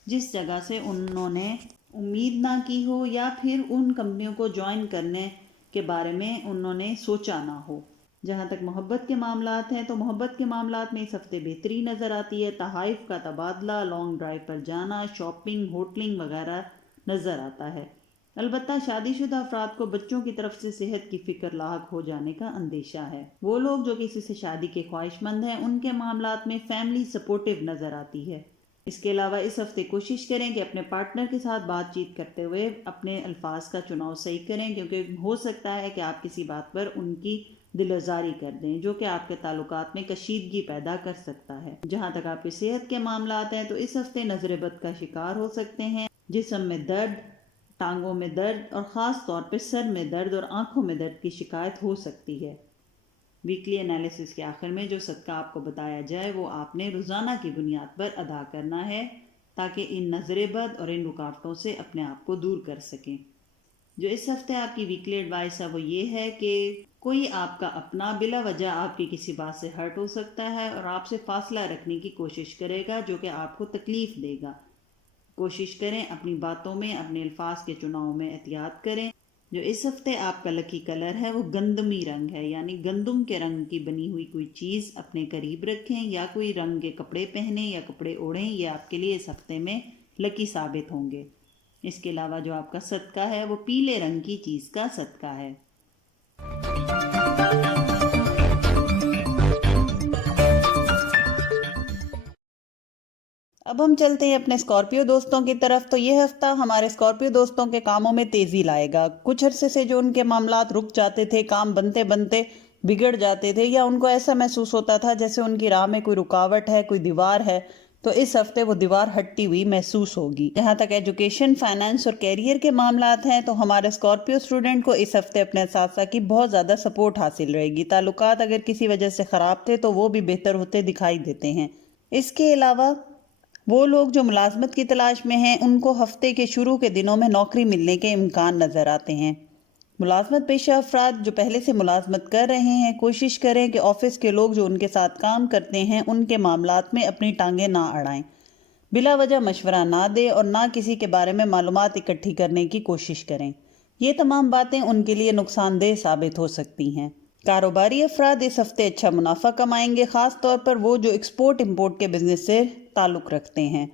جس جگہ سے انہوں نے امید نہ کی ہو یا پھر ان کمپنیوں کو جوائن کرنے کے بارے میں انہوں نے سوچا نہ ہو. جہاں تک محبت کے معاملات ہیں تو محبت کے معاملات میں اس ہفتے بہتری نظر آتی ہے. تحائف کا تبادلہ, لانگ ڈرائیو پر جانا, شاپنگ, ہوٹلنگ وغیرہ نظر آتا ہے. البتہ شادی شدہ افراد کو بچوں کی طرف سے صحت کی فکر لاحق ہو جانے کا اندیشہ ہے. وہ لوگ جو کسی سے شادی کے خواہش مند ہیں ان کے معاملات میں فیملی سپورٹیو نظر آتی ہے. اس کے علاوہ اس ہفتے کوشش کریں کہ اپنے پارٹنر کے ساتھ بات چیت کرتے ہوئے اپنے الفاظ کا چناؤ صحیح کریں, کیونکہ ہو سکتا ہے کہ آپ کسی بات پر ان کی دل آزاری کر دیں جو کہ آپ کے تعلقات میں کشیدگی پیدا کر سکتا ہے. جہاں تک آپ کی صحت کے معاملات ہیں تو اس ہفتے نظر بد کا شکار ہو سکتے ہیں. جسم میں درد, ٹانگوں میں درد اور خاص طور پہ سر میں درد اور آنکھوں میں درد کی شکایت ہو سکتی ہے. ویکلی انالیسس کے آخر میں جو صدقہ آپ کو بتایا جائے وہ آپ نے روزانہ کی بنیاد پر ادا کرنا ہے تاکہ ان نظر بد اور ان رکاوٹوں سے اپنے آپ کو دور کر سکیں. جو اس ہفتے آپ کی ویکلی ایڈوائس ہے وہ یہ ہے کہ کوئی آپ کا اپنا بلا وجہ آپ کی کسی بات سے ہرٹ ہو سکتا ہے اور آپ سے فاصلہ رکھنے کی کوشش کرے گا جو کہ آپ کو تکلیف دے گا. کوشش کریں اپنی باتوں میں, اپنے الفاظ کے چناؤ میں احتیاط کریں. جو اس ہفتے آپ کا لکی کلر ہے وہ گندمی رنگ ہے, یعنی گندم کے رنگ کی بنی ہوئی کوئی چیز اپنے قریب رکھیں یا کوئی رنگ کے کپڑے پہنیں یا کپڑے اوڑھیں. یہ آپ کے لیے اس ہفتے میں لکی ثابت ہوں گے. اس کے علاوہ جو آپ کا صدقہ ہے وہ پیلے رنگ کی چیز کا صدقہ ہے. اب ہم چلتے ہیں اپنے اسکارپیو دوستوں کی طرف. تو یہ ہفتہ ہمارے اسکارپیو دوستوں کے کاموں میں تیزی لائے گا. کچھ عرصے سے جو ان کے معاملات رک جاتے تھے, کام بنتے بنتے بگڑ جاتے تھے یا ان کو ایسا محسوس ہوتا تھا جیسے ان کی راہ میں کوئی رکاوٹ ہے, کوئی دیوار ہے, تو اس ہفتے وہ دیوار ہٹتی ہوئی محسوس ہوگی. جہاں تک ایجوکیشن, فائنانس اور کیریئر کے معاملات ہیں تو ہمارے اسکارپیو اسٹوڈنٹ کو اس ہفتے اپنے اساتذہ کی بہت زیادہ سپورٹ حاصل رہے گی. تعلقات اگر کسی وجہ سے خراب تھے تو وہ بھی بہتر ہوتے دکھائی دیتے ہیں. اس کے علاوہ وہ لوگ جو ملازمت کی تلاش میں ہیں ان کو ہفتے کے شروع کے دنوں میں نوکری ملنے کے امکان نظر آتے ہیں. ملازمت پیشہ افراد جو پہلے سے ملازمت کر رہے ہیں کوشش کریں کہ آفس کے لوگ جو ان کے ساتھ کام کرتے ہیں ان کے معاملات میں اپنی ٹانگیں نہ اڑائیں. بلا وجہ مشورہ نہ دیں اور نہ کسی کے بارے میں معلومات اکٹھی کرنے کی کوشش کریں. یہ تمام باتیں ان کے لیے نقصان دہ ثابت ہو سکتی ہیں. کاروباری افراد اس ہفتے اچھا منافع کمائیں گے, خاص طور پر وہ جو ایکسپورٹ امپورٹ کے بزنس سے تعلق رکھتے ہیں.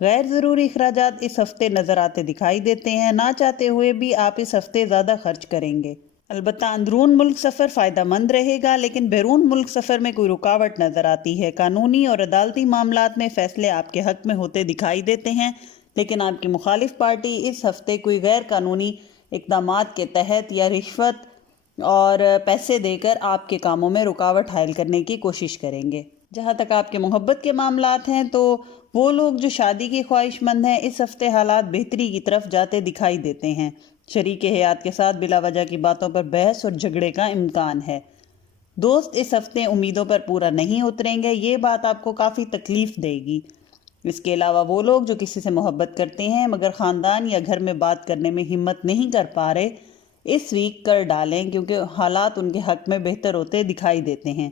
غیر ضروری اخراجات اس ہفتے نظر آتے دکھائی دیتے ہیں. نہ چاہتے ہوئے بھی آپ اس ہفتے زیادہ خرچ کریں گے. البتہ اندرون ملک سفر فائدہ مند رہے گا, لیکن بیرون ملک سفر میں کوئی رکاوٹ نظر آتی ہے. قانونی اور عدالتی معاملات میں فیصلے آپ کے حق میں ہوتے دکھائی دیتے ہیں, لیکن آپ کی مخالف پارٹی اس ہفتے کوئی غیر قانونی اقدامات کے تحت یا رشوت اور پیسے دے کر آپ کے کاموں میں رکاوٹ حائل کرنے کی کوشش کریں گے. جہاں تک آپ کے محبت کے معاملات ہیں تو وہ لوگ جو شادی کے خواہش مند ہیں اس ہفتے حالات بہتری کی طرف جاتے دکھائی دیتے ہیں. شریک حیات کے ساتھ بلا وجہ کی باتوں پر بحث اور جھگڑے کا امکان ہے. دوست اس ہفتے امیدوں پر پورا نہیں اتریں گے, یہ بات آپ کو کافی تکلیف دے گی. اس کے علاوہ وہ لوگ جو کسی سے محبت کرتے ہیں مگر خاندان یا گھر میں بات کرنے میں ہمت نہیں کر پا رہے, اس ویک کر ڈالیں کیونکہ حالات ان کے حق میں بہتر ہوتے دکھائی دیتے ہیں.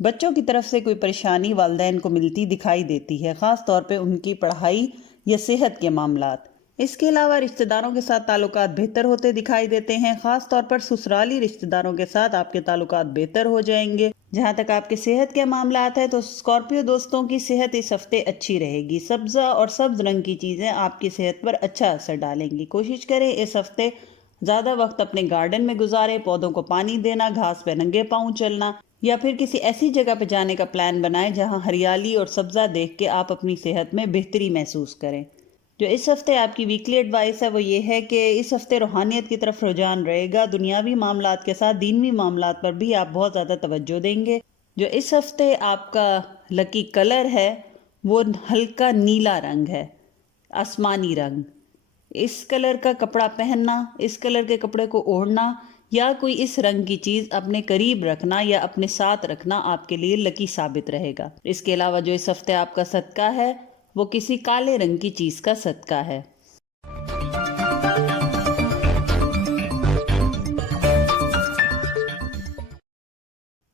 بچوں کی طرف سے کوئی پریشانی والدین کو ملتی دکھائی دیتی ہے، خاص طور پہ ان کی پڑھائی یا صحت کے معاملات۔ اس کے علاوہ رشتہ داروں کے ساتھ تعلقات بہتر ہوتے دکھائی دیتے ہیں، خاص طور پر سسرالی رشتہ داروں کے ساتھ آپ کے تعلقات بہتر ہو جائیں گے۔ جہاں تک آپ کے صحت کے معاملات ہیں تو اسکارپیو دوستوں کی صحت اس ہفتے اچھی رہے گی۔ سبزہ اور سبز رنگ کی چیزیں آپ کی صحت پر اچھا اثر ڈالیں گی۔ کوشش کریں اس ہفتے زیادہ وقت اپنے گارڈن میں گزاریں، پودوں کو پانی دینا، گھاس پہ ننگے پاؤں چلنا یا پھر کسی ایسی جگہ پہ جانے کا پلان بنائیں جہاں ہریالی اور سبزہ دیکھ کے آپ اپنی صحت میں بہتری محسوس کریں۔ جو اس ہفتے آپ کی ویکلی ایڈوائس ہے وہ یہ ہے کہ اس ہفتے روحانیت کی طرف رجحان رہے گا، دنیاوی معاملات کے ساتھ دینوی معاملات پر بھی آپ بہت زیادہ توجہ دیں گے۔ جو اس ہفتے آپ کا لکی کلر ہے وہ ہلکا نیلا رنگ ہے، آسمانی رنگ۔ اس کلر کا کپڑا پہننا، اس کلر کے کپڑے کو اوڑھنا یا کوئی اس رنگ کی چیز اپنے قریب رکھنا یا اپنے ساتھ رکھنا آپ کے لیے لکی ثابت رہے گا۔ اس کے علاوہ جو اس ہفتے آپ کا صدقہ ہے وہ کسی کالے رنگ کی چیز کا صدقہ ہے۔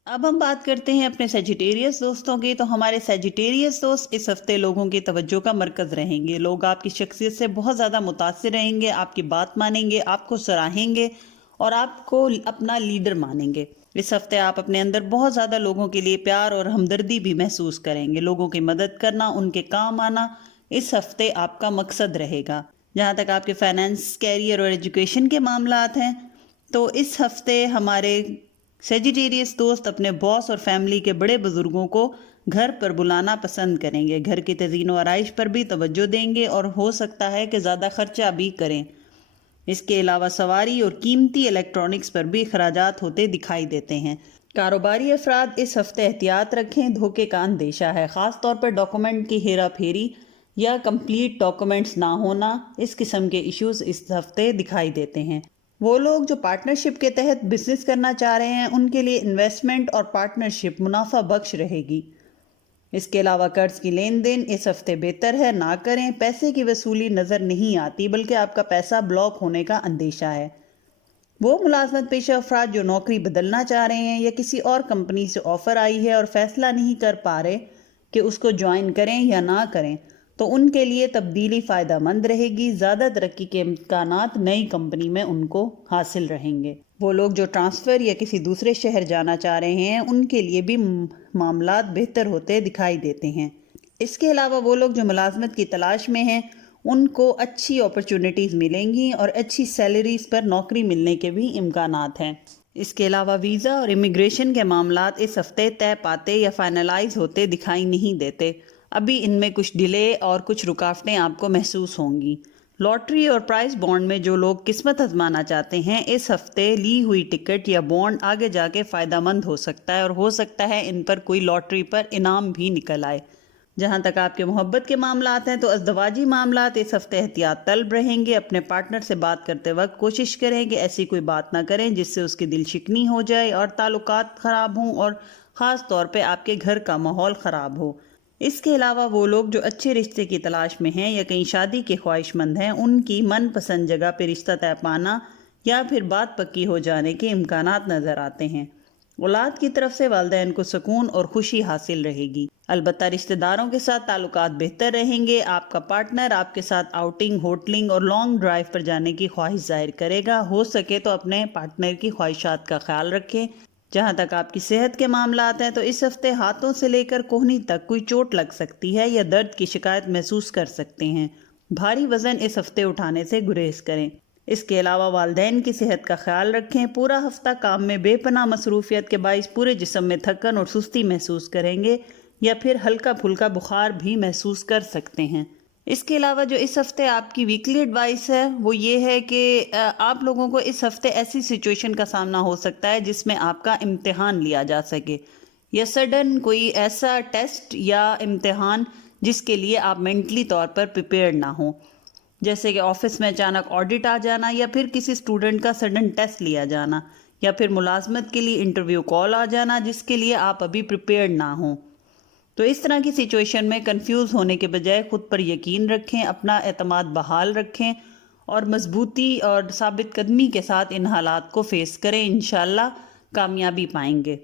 اب ہم بات کرتے ہیں اپنے سیجیٹیریس دوستوں کی۔ تو ہمارے سیجیٹیریس دوست اس ہفتے لوگوں کی توجہ کا مرکز رہیں گے۔ لوگ آپ کی شخصیت سے بہت زیادہ متاثر رہیں گے، آپ کی بات مانیں گے، آپ کو سراہیں گے اور آپ کو اپنا لیڈر مانیں گے۔ اس ہفتے آپ اپنے اندر بہت زیادہ لوگوں کے لیے پیار اور ہمدردی بھی محسوس کریں گے۔ لوگوں کی مدد کرنا، ان کے کام آنا اس ہفتے آپ کا مقصد رہے گا۔ جہاں تک آپ کے فائنانس، کیریئر اور ایجوکیشن کے معاملات ہیں تو اس ہفتے ہمارے سیجیٹیریس دوست اپنے باس اور فیملی کے بڑے بزرگوں کو گھر پر بلانا پسند کریں گے، گھر کی تزئین و آرائش پر بھی توجہ دیں گے اور ہو سکتا ہے کہ زیادہ خرچہ بھی کریں۔ اس کے علاوہ سواری اور قیمتی الیکٹرانکس پر بھی اخراجات ہوتے دکھائی دیتے ہیں۔ کاروباری افراد اس ہفتے احتیاط رکھیں، دھوکے کا اندیشہ ہے، خاص طور پر ڈاکومنٹ کی ہیرا پھیری یا کمپلیٹ ڈاکومنٹس نہ ہونا، اس قسم کے ایشوز اس ہفتے دکھائی دیتے ہیں۔ وہ لوگ جو پارٹنرشپ کے تحت بزنس کرنا چاہ رہے ہیں ان کے لیے انویسٹمنٹ اور پارٹنرشپ منافع بخش رہے گی۔ اس کے علاوہ قرض کی لین دین اس ہفتے بہتر ہے، نہ کریں۔ پیسے کی وصولی نظر نہیں آتی بلکہ آپ کا پیسہ بلاک ہونے کا اندیشہ ہے۔ وہ ملازمت پیشہ افراد جو نوکری بدلنا چاہ رہے ہیں یا کسی اور کمپنی سے آفر آئی ہے اور فیصلہ نہیں کر پا رہے کہ اس کو جوائن کریں یا نہ کریں تو ان کے لیے تبدیلی فائدہ مند رہے گی۔ زیادہ ترقی کے امکانات نئی کمپنی میں ان کو حاصل رہیں گے۔ وہ لوگ جو ٹرانسفر یا کسی دوسرے شہر جانا چاہ رہے ہیں ان کے لیے بھی معاملات بہتر ہوتے دکھائی دیتے ہیں۔ اس کے علاوہ وہ لوگ جو ملازمت کی تلاش میں ہیں ان کو اچھی اپرچونٹیز ملیں گی اور اچھی سیلریز پر نوکری ملنے کے بھی امکانات ہیں۔ اس کے علاوہ ویزا اور امیگریشن کے معاملات اس ہفتے طے پاتے یا فائنلائز ہوتے دکھائی نہیں دیتے۔ ابھی ان میں کچھ ڈیلے اور کچھ رکاوٹیں آپ کو محسوس ہوں گی۔ لاٹری اور پرائز بانڈ میں جو لوگ قسمت آزمانا چاہتے ہیں اس ہفتے لی ہوئی ٹکٹ یا بانڈ آگے جا کے فائدہ مند ہو سکتا ہے اور ہو سکتا ہے ان پر کوئی لاٹری پر انعام بھی نکل آئے۔ جہاں تک آپ کے محبت کے معاملات ہیں تو ازدواجی معاملات اس ہفتے احتیاط طلب رہیں گے۔ اپنے پارٹنر سے بات کرتے وقت کوشش کریں کہ ایسی کوئی بات نہ کریں جس سے اس کی دل شکنی ہو جائے اور تعلقات خراب ہوں اور خاص طور پہ آپ کے گھر کا ماحول خراب ہو۔ اس کے علاوہ وہ لوگ جو اچھے رشتے کی تلاش میں ہیں یا کہیں شادی کے خواہش مند ہیں ان کی من پسند جگہ پہ رشتہ طے پانا یا پھر بات پکی ہو جانے کے امکانات نظر آتے ہیں۔ اولاد کی طرف سے والدین کو سکون اور خوشی حاصل رہے گی۔ البتہ رشتہ داروں کے ساتھ تعلقات بہتر رہیں گے۔ آپ کا پارٹنر آپ کے ساتھ آؤٹنگ، ہوٹلنگ اور لانگ ڈرائیو پر جانے کی خواہش ظاہر کرے گا۔ ہو سکے تو اپنے پارٹنر کی خواہشات کا خیال رکھیں۔ جہاں تک آپ کی صحت کے معاملات ہیں تو اس ہفتے ہاتھوں سے لے کر کوہنی تک کوئی چوٹ لگ سکتی ہے یا درد کی شکایت محسوس کر سکتے ہیں۔ بھاری وزن اس ہفتے اٹھانے سے گریز کریں۔ اس کے علاوہ والدین کی صحت کا خیال رکھیں۔ پورا ہفتہ کام میں بے پناہ مصروفیت کے باعث پورے جسم میں تھکن اور سستی محسوس کریں گے یا پھر ہلکا پھلکا بخار بھی محسوس کر سکتے ہیں۔ اس کے علاوہ جو اس ہفتے آپ کی ویکلی ایڈوائس ہے وہ یہ ہے کہ آپ لوگوں کو اس ہفتے ایسی سچویشن کا سامنا ہو سکتا ہے جس میں آپ کا امتحان لیا جا سکے یا سڈن کوئی ایسا ٹیسٹ یا امتحان جس کے لیے آپ مینٹلی طور پر پریپیئرڈ نہ ہوں، جیسے کہ آفس میں اچانک آڈٹ آ جانا یا پھر کسی اسٹوڈنٹ کا سڈن ٹیسٹ لیا جانا یا پھر ملازمت کے لیے انٹرویو کال آ جانا جس کے لیے آپ ابھی پریپیئرڈ نہ ہوں۔ تو اس طرح کی سچویشن میں کنفیوز ہونے کے بجائے خود پر یقین رکھیں، اپنا اعتماد بحال رکھیں اور مضبوطی اور ثابت قدمی کے ساتھ ان حالات کو فیس کریں۔ انشاءاللہ کامیابی پائیں گے۔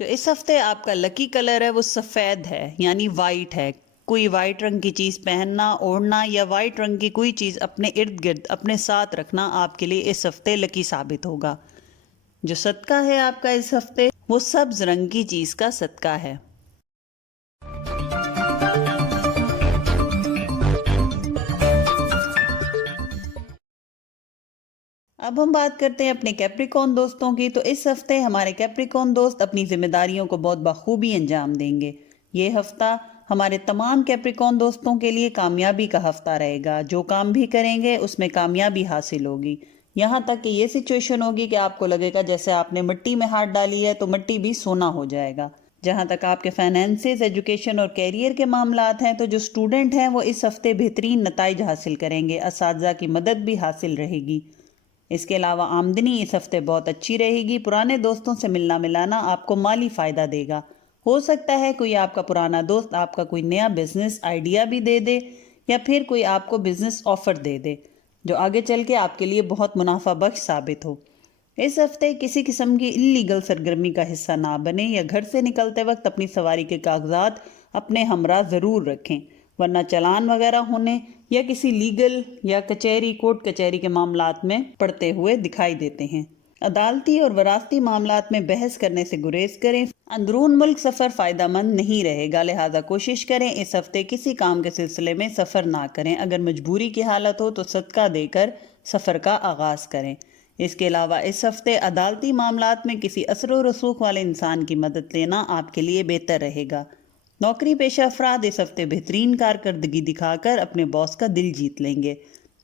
جو اس ہفتے آپ کا لکی کلر ہے وہ سفید ہے یعنی وائٹ ہے. کوئی وائٹ رنگ کی چیز پہننا، اوڑھنا یا وائٹ رنگ کی کوئی چیز اپنے ارد گرد اپنے ساتھ رکھنا آپ کے لیے اس ہفتے لکی ثابت ہوگا. جو صدقہ ہے آپ کا اس ہفتے وہ سبز رنگ کی چیز کا صدقہ ہے. اب ہم بات کرتے ہیں اپنے کیپریکون دوستوں کی. تو اس ہفتے ہمارے کیپریکون دوست اپنی ذمہ داریوں کو بہت بخوبی انجام دیں گے. یہ ہفتہ ہمارے تمام کیپریکون دوستوں کے لیے کامیابی کا ہفتہ رہے گا. جو کام بھی کریں گے اس میں کامیابی حاصل ہوگی. یہاں تک کہ یہ سچویشن ہوگی کہ آپ کو لگے گا جیسے آپ نے مٹی میں ہاتھ ڈالی ہے تو مٹی بھی سونا ہو جائے گا. جہاں تک آپ کے فائنینسز، ایجوکیشن اور کیریئر کے معاملات ہیں تو جو اسٹوڈنٹ ہیں وہ اس ہفتے بہترین نتائج حاصل کریں گے. اساتذہ کی مدد بھی حاصل رہے گی. اس کے علاوہ آمدنی اس ہفتے بہت اچھی رہے گی. پرانے دوستوں سے ملنا ملانا آپ کو مالی فائدہ دے گا. ہو سکتا ہے کوئی آپ کا پرانا دوست آپ کا کوئی نیا بزنس آئیڈیا بھی دے دے یا پھر کوئی آپ کو بزنس آفر دے دے جو آگے چل کے آپ کے لیے بہت منافع بخش ثابت ہو. اس ہفتے کسی قسم کی اللیگل سرگرمی کا حصہ نہ بنے یا گھر سے نکلتے وقت اپنی سواری کے کاغذات اپنے ہمراہ ضرور رکھیں، ورنہ چلان وغیرہ ہونے یا کسی لیگل یا کورٹ کچہری کے معاملات میں پڑتے ہوئے دکھائی دیتے ہیں. عدالتی اور وراثتی معاملات میں بحث کرنے سے گریز کریں. اندرون ملک سفر فائدہ مند نہیں رہے گا، لہذا کوشش کریں اس ہفتے کسی کام کے سلسلے میں سفر نہ کریں. اگر مجبوری کی حالت ہو تو صدقہ دے کر سفر کا آغاز کریں. اس کے علاوہ اس ہفتے عدالتی معاملات میں کسی اثر و رسوخ والے انسان کی مدد لینا آپ کے لیے بہتر رہے گا. نوکری پیشہ افراد اس ہفتے بہترین کارکردگی دکھا کر اپنے باس کا دل جیت لیں گے.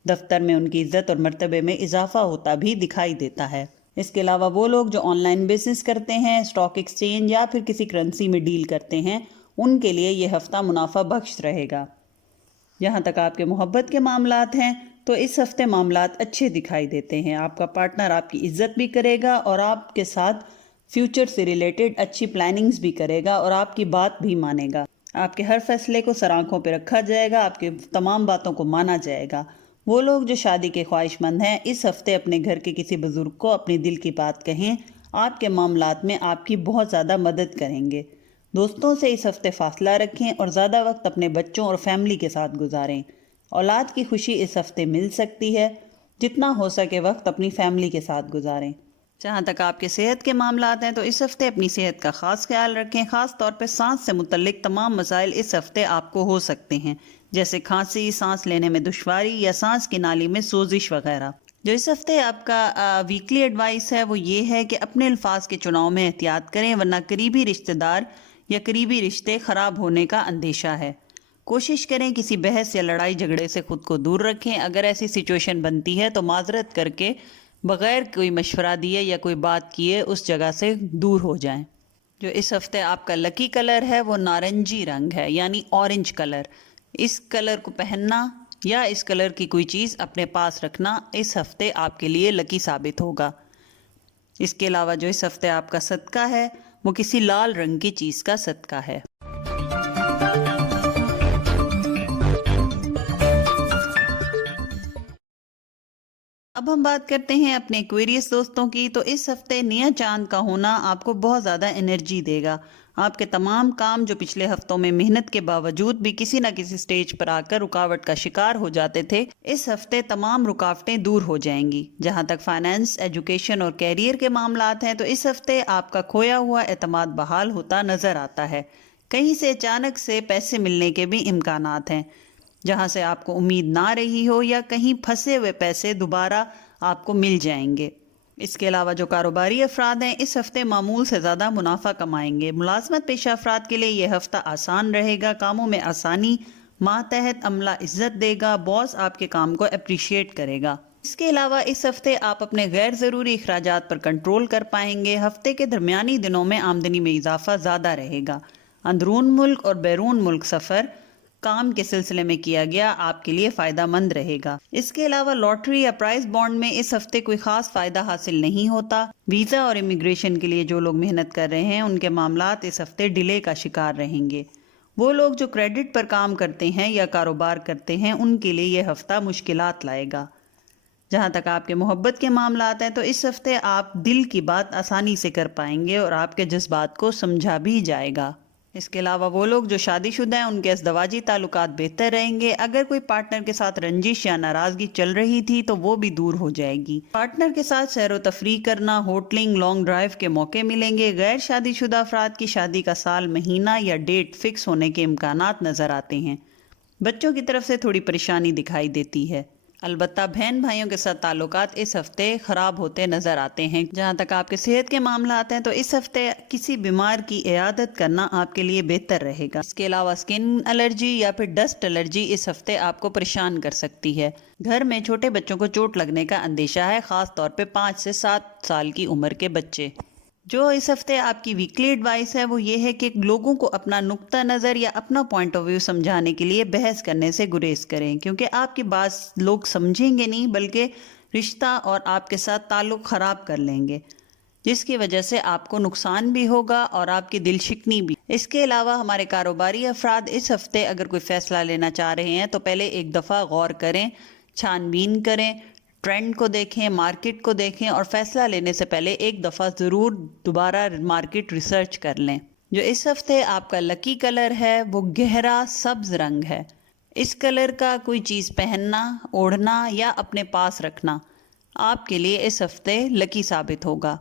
دفتر میں ان کی عزت اور مرتبے میں اضافہ ہوتا بھی دکھائی دیتا ہے. اس کے علاوہ وہ لوگ جو آن لائن بزنس کرتے ہیں، اسٹاک ایکسچینج یا پھر کسی کرنسی میں ڈیل کرتے ہیں، ان کے لیے یہ ہفتہ منافع بخش رہے گا. جہاں تک آپ کے محبت کے معاملات ہیں تو اس ہفتے معاملات اچھے دکھائی دیتے ہیں. آپ کا پارٹنر آپ کی عزت بھی کرے گا اور آپ کے ساتھ فیوچر سے ریلیٹڈ اچھی پلاننگز بھی کرے گا اور آپ کی بات بھی مانے گا. آپ کے ہر فیصلے کو سر آنکھوں پہ رکھا جائے گا، آپ کے تمام باتوں کو مانا جائے گا. وہ لوگ جو شادی کے خواہش مند ہیں اس ہفتے اپنے گھر کے کسی بزرگ کو اپنی دل کی بات کہیں. آپ کے معاملات میں آپ کی بہت زیادہ مدد کریں گے. دوستوں سے اس ہفتے فاصلہ رکھیں اور زیادہ وقت اپنے بچوں اور فیملی کے ساتھ گزاریں. اولاد کی خوشی اس ہفتے مل سکتی ہے، جتنا ہو سکے وقت اپنی فیملی کے ساتھ گزاریں. جہاں تک آپ کے صحت کے معاملات ہیں تو اس ہفتے اپنی صحت کا خاص خیال رکھیں. خاص طور پہ سانس سے متعلق تمام مسائل اس ہفتے آپ کو ہو سکتے ہیں، جیسے کھانسی، سانس لینے میں دشواری یا سانس کی نالی میں سوزش وغیرہ. جو اس ہفتے آپ کا ویکلی ایڈوائس ہے وہ یہ ہے کہ اپنے الفاظ کے چناؤ میں احتیاط کریں، ورنہ قریبی رشتہ دار یا قریبی رشتے خراب ہونے کا اندیشہ ہے. کوشش کریں کسی بحث یا لڑائی جھگڑے سے خود کو دور رکھیں. اگر ایسی سچویشن بنتی ہے تو معذرت کر کے بغیر کوئی مشورہ دیے یا کوئی بات کیے اس جگہ سے دور ہو جائیں. جو اس ہفتے آپ کا لکی کلر ہے وہ نارنجی رنگ ہے یعنی اورنج کلر. اس کلر کو پہننا یا اس کلر کی کوئی چیز اپنے پاس رکھنا اس ہفتے آپ کے لیے لکی ثابت ہوگا. اس کے علاوہ جو اس ہفتے آپ کا صدقہ ہے وہ کسی لال رنگ کی چیز کا صدقہ ہے. اب ہم بات کرتے ہیں اپنے ایکویریس دوستوں کی. تو اس ہفتے نیا چاند کا ہونا آپ کو بہت زیادہ انرجی دے گا. آپ کے تمام کام جو پچھلے ہفتوں میں محنت کے باوجود بھی کسی نہ کسی سٹیج پر آ کر رکاوٹ کا شکار ہو جاتے تھے، اس ہفتے تمام رکاوٹیں دور ہو جائیں گی. جہاں تک فائنانس، ایجوکیشن اور کیریئر کے معاملات ہیں تو اس ہفتے آپ کا کھویا ہوا اعتماد بحال ہوتا نظر آتا ہے. کہیں سے اچانک سے پیسے ملنے کے بھی امکانات ہیں جہاں سے آپ کو امید نہ رہی ہو، یا کہیں پھنسے ہوئے پیسے دوبارہ آپ کو مل جائیں گے. اس کے علاوہ جو کاروباری افراد ہیں اس ہفتے معمول سے زیادہ منافع کمائیں گے. ملازمت پیشہ افراد کے لیے یہ ہفتہ آسان رہے گا. کاموں میں آسانی، ماتحت عملہ عزت دے گا، باس آپ کے کام کو اپریشیٹ کرے گا. اس کے علاوہ اس ہفتے آپ اپنے غیر ضروری اخراجات پر کنٹرول کر پائیں گے. ہفتے کے درمیانی دنوں میں آمدنی میں اضافہ زیادہ رہے گا. اندرون ملک اور بیرون ملک سفر کام کے سلسلے میں کیا گیا آپ کے لیے فائدہ مند رہے گا. اس کے علاوہ لاٹری یا پرائز بانڈ میں اس ہفتے کوئی خاص فائدہ حاصل نہیں ہوتا. ویزا اور امیگریشن کے لیے جو لوگ محنت کر رہے ہیں ان کے معاملات اس ہفتے ڈیلے کا شکار رہیں گے. وہ لوگ جو کریڈٹ پر کام کرتے ہیں یا کاروبار کرتے ہیں ان کے لیے یہ ہفتہ مشکلات لائے گا. جہاں تک آپ کے محبت کے معاملات ہیں تو اس ہفتے آپ دل کی بات آسانی سے کر پائیں گے اور آپ کے جذبات کو سمجھا بھی جائے گا۔ اس کے علاوہ وہ لوگ جو شادی شدہ ہیں ان کے ازدواجی تعلقات بہتر رہیں گے۔ اگر کوئی پارٹنر کے ساتھ رنجش یا ناراضگی چل رہی تھی تو وہ بھی دور ہو جائے گی۔ پارٹنر کے ساتھ سیر و تفریح کرنا، ہوٹلنگ، لانگ ڈرائیو کے موقع ملیں گے۔ غیر شادی شدہ افراد کی شادی کا سال، مہینہ یا ڈیٹ فکس ہونے کے امکانات نظر آتے ہیں۔ بچوں کی طرف سے تھوڑی پریشانی دکھائی دیتی ہے۔ البتہ بہن بھائیوں کے ساتھ تعلقات اس ہفتے خراب ہوتے نظر آتے ہیں۔ جہاں تک آپ کے صحت کے معاملات ہیں تو اس ہفتے کسی بیمار کی عیادت کرنا آپ کے لیے بہتر رہے گا۔ اس کے علاوہ سکن الرجی یا پھر ڈسٹ الرجی اس ہفتے آپ کو پریشان کر سکتی ہے۔ گھر میں چھوٹے بچوں کو چوٹ لگنے کا اندیشہ ہے، خاص طور پہ 5 سے 7 سال کی عمر کے بچے۔ جو اس ہفتے آپ کی ویکلی ایڈوائس ہے وہ یہ ہے کہ لوگوں کو اپنا نقطہ نظر یا اپنا پوائنٹ آف ویو سمجھانے کے لیے بحث کرنے سے گریز کریں، کیونکہ آپ کی بات لوگ سمجھیں گے نہیں بلکہ رشتہ اور آپ کے ساتھ تعلق خراب کر لیں گے، جس کی وجہ سے آپ کو نقصان بھی ہوگا اور آپ کی دل شکنی بھی۔ اس کے علاوہ ہمارے کاروباری افراد اس ہفتے اگر کوئی فیصلہ لینا چاہ رہے ہیں تو پہلے ایک دفعہ غور کریں، چھان بین کریں، ٹرینڈ کو دیکھیں، مارکیٹ کو دیکھیں اور فیصلہ لینے سے پہلے ایک دفعہ ضرور دوبارہ مارکیٹ ریسرچ کر لیں۔ جو اس ہفتے آپ کا لکی کلر ہے وہ گہرا سبز رنگ ہے۔ اس کلر کا کوئی چیز پہننا، اوڑھنا یا اپنے پاس رکھنا آپ کے لیے اس ہفتے لکی ثابت ہوگا۔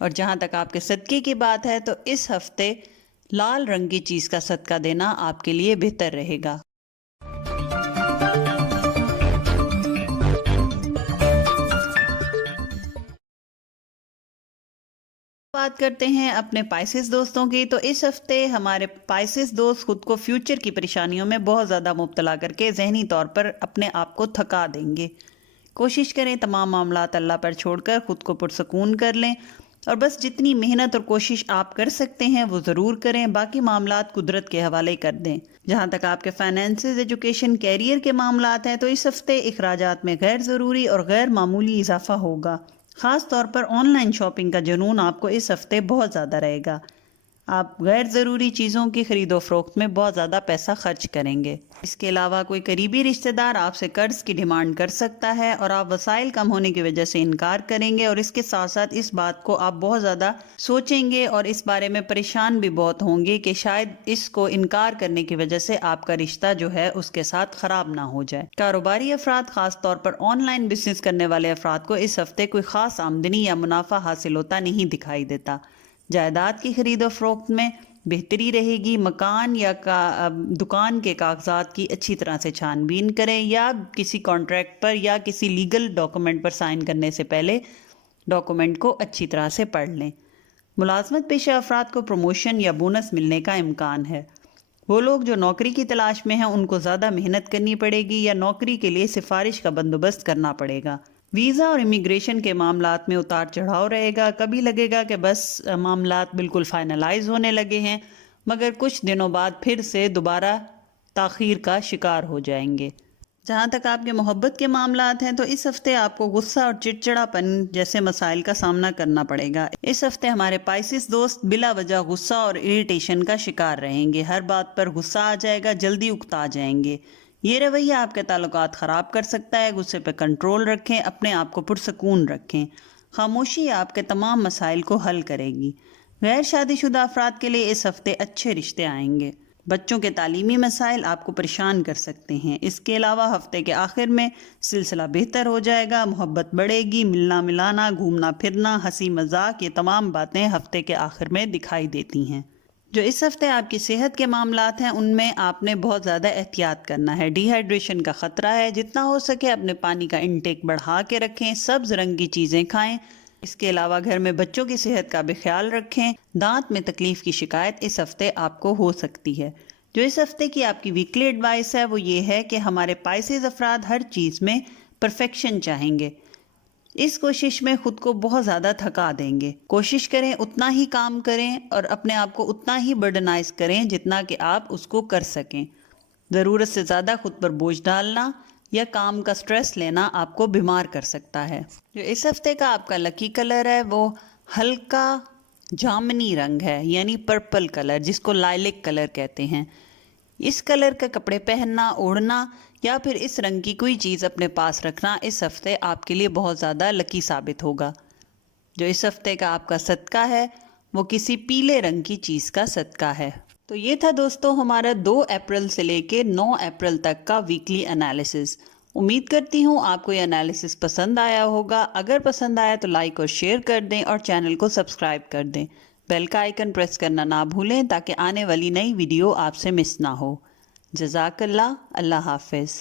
اور جہاں تک آپ کے صدقے کی بات ہے تو اس ہفتے لال رنگ کی چیز کا صدقہ دینا آپ کے لیے بہتر رہے گا۔ بات کرتے ہیں اپنے پائسس دوستوں کی، تو اس ہفتے ہمارے پائسس دوست خود کو فیوچر کی پریشانیوں میں بہت زیادہ مبتلا کر کے ذہنی طور پر اپنے آپ کو تھکا دیں گے۔ کوشش کریں تمام معاملات اللہ پر چھوڑ کر خود کو پرسکون کر لیں اور بس جتنی محنت اور کوشش آپ کر سکتے ہیں وہ ضرور کریں، باقی معاملات قدرت کے حوالے کر دیں۔ جہاں تک آپ کے فائنینسز، ایجوکیشن، کیریئر کے معاملات ہیں تو اس ہفتے اخراجات میں غیر ضروری اور غیر معمولی اضافہ ہوگا۔ خاص طور پر آن لائن شاپنگ کا جنون آپ کو اس ہفتے بہت زیادہ رہے گا۔ آپ غیر ضروری چیزوں کی خرید و فروخت میں بہت زیادہ پیسہ خرچ کریں گے۔ اس کے علاوہ کوئی قریبی رشتہ دار آپ سے قرض کی ڈیمانڈ کر سکتا ہے اور آپ وسائل کم ہونے کی وجہ سے انکار کریں گے، اور اس کے ساتھ ساتھ اس بات کو آپ بہت زیادہ سوچیں گے اور اس بارے میں پریشان بھی بہت ہوں گے کہ شاید اس کو انکار کرنے کی وجہ سے آپ کا رشتہ جو ہے اس کے ساتھ خراب نہ ہو جائے۔ کاروباری افراد، خاص طور پر آن لائن بزنس کرنے والے افراد کو اس ہفتے کوئی خاص آمدنی یا منافع حاصل ہوتا نہیں دکھائی دیتا۔ جائیداد کی خرید و فروخت میں بہتری رہے گی۔ مکان یا دکان کے کاغذات کی اچھی طرح سے چھان بین کریں، یا کسی کانٹریکٹ پر یا کسی لیگل ڈاکومنٹ پر سائن کرنے سے پہلے ڈاکومنٹ کو اچھی طرح سے پڑھ لیں۔ ملازمت پیشہ افراد کو پروموشن یا بونس ملنے کا امکان ہے۔ وہ لوگ جو نوکری کی تلاش میں ہیں ان کو زیادہ محنت کرنی پڑے گی یا نوکری کے لیے سفارش کا بندوبست کرنا پڑے گا۔ ویزا اور امیگریشن کے معاملات میں اتار چڑھاؤ رہے گا۔ کبھی لگے گا کہ بس معاملات بالکل فائنلائز ہونے لگے ہیں، مگر کچھ دنوں بعد پھر سے دوبارہ تاخیر کا شکار ہو جائیں گے۔ جہاں تک آپ کے محبت کے معاملات ہیں تو اس ہفتے آپ کو غصہ اور چڑچڑاپن جیسے مسائل کا سامنا کرنا پڑے گا۔ اس ہفتے ہمارے پائسس دوست بلا وجہ غصہ اور اریٹیشن کا شکار رہیں گے۔ ہر بات پر غصہ آ جائے گا، جلدی اکتا جائیں گے۔ یہ رویہ آپ کے تعلقات خراب کر سکتا ہے۔ غصے پہ کنٹرول رکھیں، اپنے آپ کو پرسکون رکھیں۔ خاموشی آپ کے تمام مسائل کو حل کرے گی۔ غیر شادی شدہ افراد کے لیے اس ہفتے اچھے رشتے آئیں گے۔ بچوں کے تعلیمی مسائل آپ کو پریشان کر سکتے ہیں۔ اس کے علاوہ ہفتے کے آخر میں سلسلہ بہتر ہو جائے گا، محبت بڑھے گی، ملنا ملانا، گھومنا پھرنا، ہنسی مذاق، یہ تمام باتیں ہفتے کے آخر میں دکھائی دیتی ہیں۔ جو اس ہفتے آپ کی صحت کے معاملات ہیں ان میں آپ نے بہت زیادہ احتیاط کرنا ہے۔ ڈی ہائیڈریشن کا خطرہ ہے، جتنا ہو سکے اپنے پانی کا انٹیک بڑھا کے رکھیں، سبز رنگ کی چیزیں کھائیں۔ اس کے علاوہ گھر میں بچوں کی صحت کا بھی خیال رکھیں۔ دانت میں تکلیف کی شکایت اس ہفتے آپ کو ہو سکتی ہے۔ جو اس ہفتے کی آپ کی ویکلی ایڈوائس ہے وہ یہ ہے کہ ہمارے پائسز افراد ہر چیز میں پرفیکشن چاہیں گے۔ اس کوشش میں خود کو بہت زیادہ تھکا دیں گے۔ کوشش کریں اتنا ہی کام کریں اور اپنے آپ کو اتنا ہی برڈنائز کریں جتنا کہ آپ اس کو کر سکیں۔ ضرورت سے زیادہ خود پر بوجھ ڈالنا یا کام کا سٹریس لینا آپ کو بیمار کر سکتا ہے۔ جو اس ہفتے کا آپ کا لکی کلر ہے وہ ہلکا جامنی رنگ ہے، یعنی پرپل کلر، جس کو لائلک کلر کہتے ہیں۔ اس کلر کا کپڑے پہننا، اوڑھنا یا پھر اس رنگ کی کوئی چیز اپنے پاس رکھنا اس ہفتے آپ کے لیے بہت زیادہ لکی ثابت ہوگا۔ جو اس ہفتے کا آپ کا صدقہ ہے وہ کسی پیلے رنگ کی چیز کا صدقہ ہے۔ تو یہ تھا دوستو ہمارا 2 اپریل سے لے کے 9 اپریل تک کا ویکلی انالیسس۔ امید کرتی ہوں آپ کو یہ انالیسس پسند آیا ہوگا۔ اگر پسند آیا تو لائک اور شیئر کر دیں اور چینل کو سبسکرائب کر دیں۔ بیل کا آئیکن پریس کرنا نہ بھولیں تاکہ آنے والی نئی ویڈیو آپ سے مس نہ ہو۔ جزاک اللہ، اللہ حافظ۔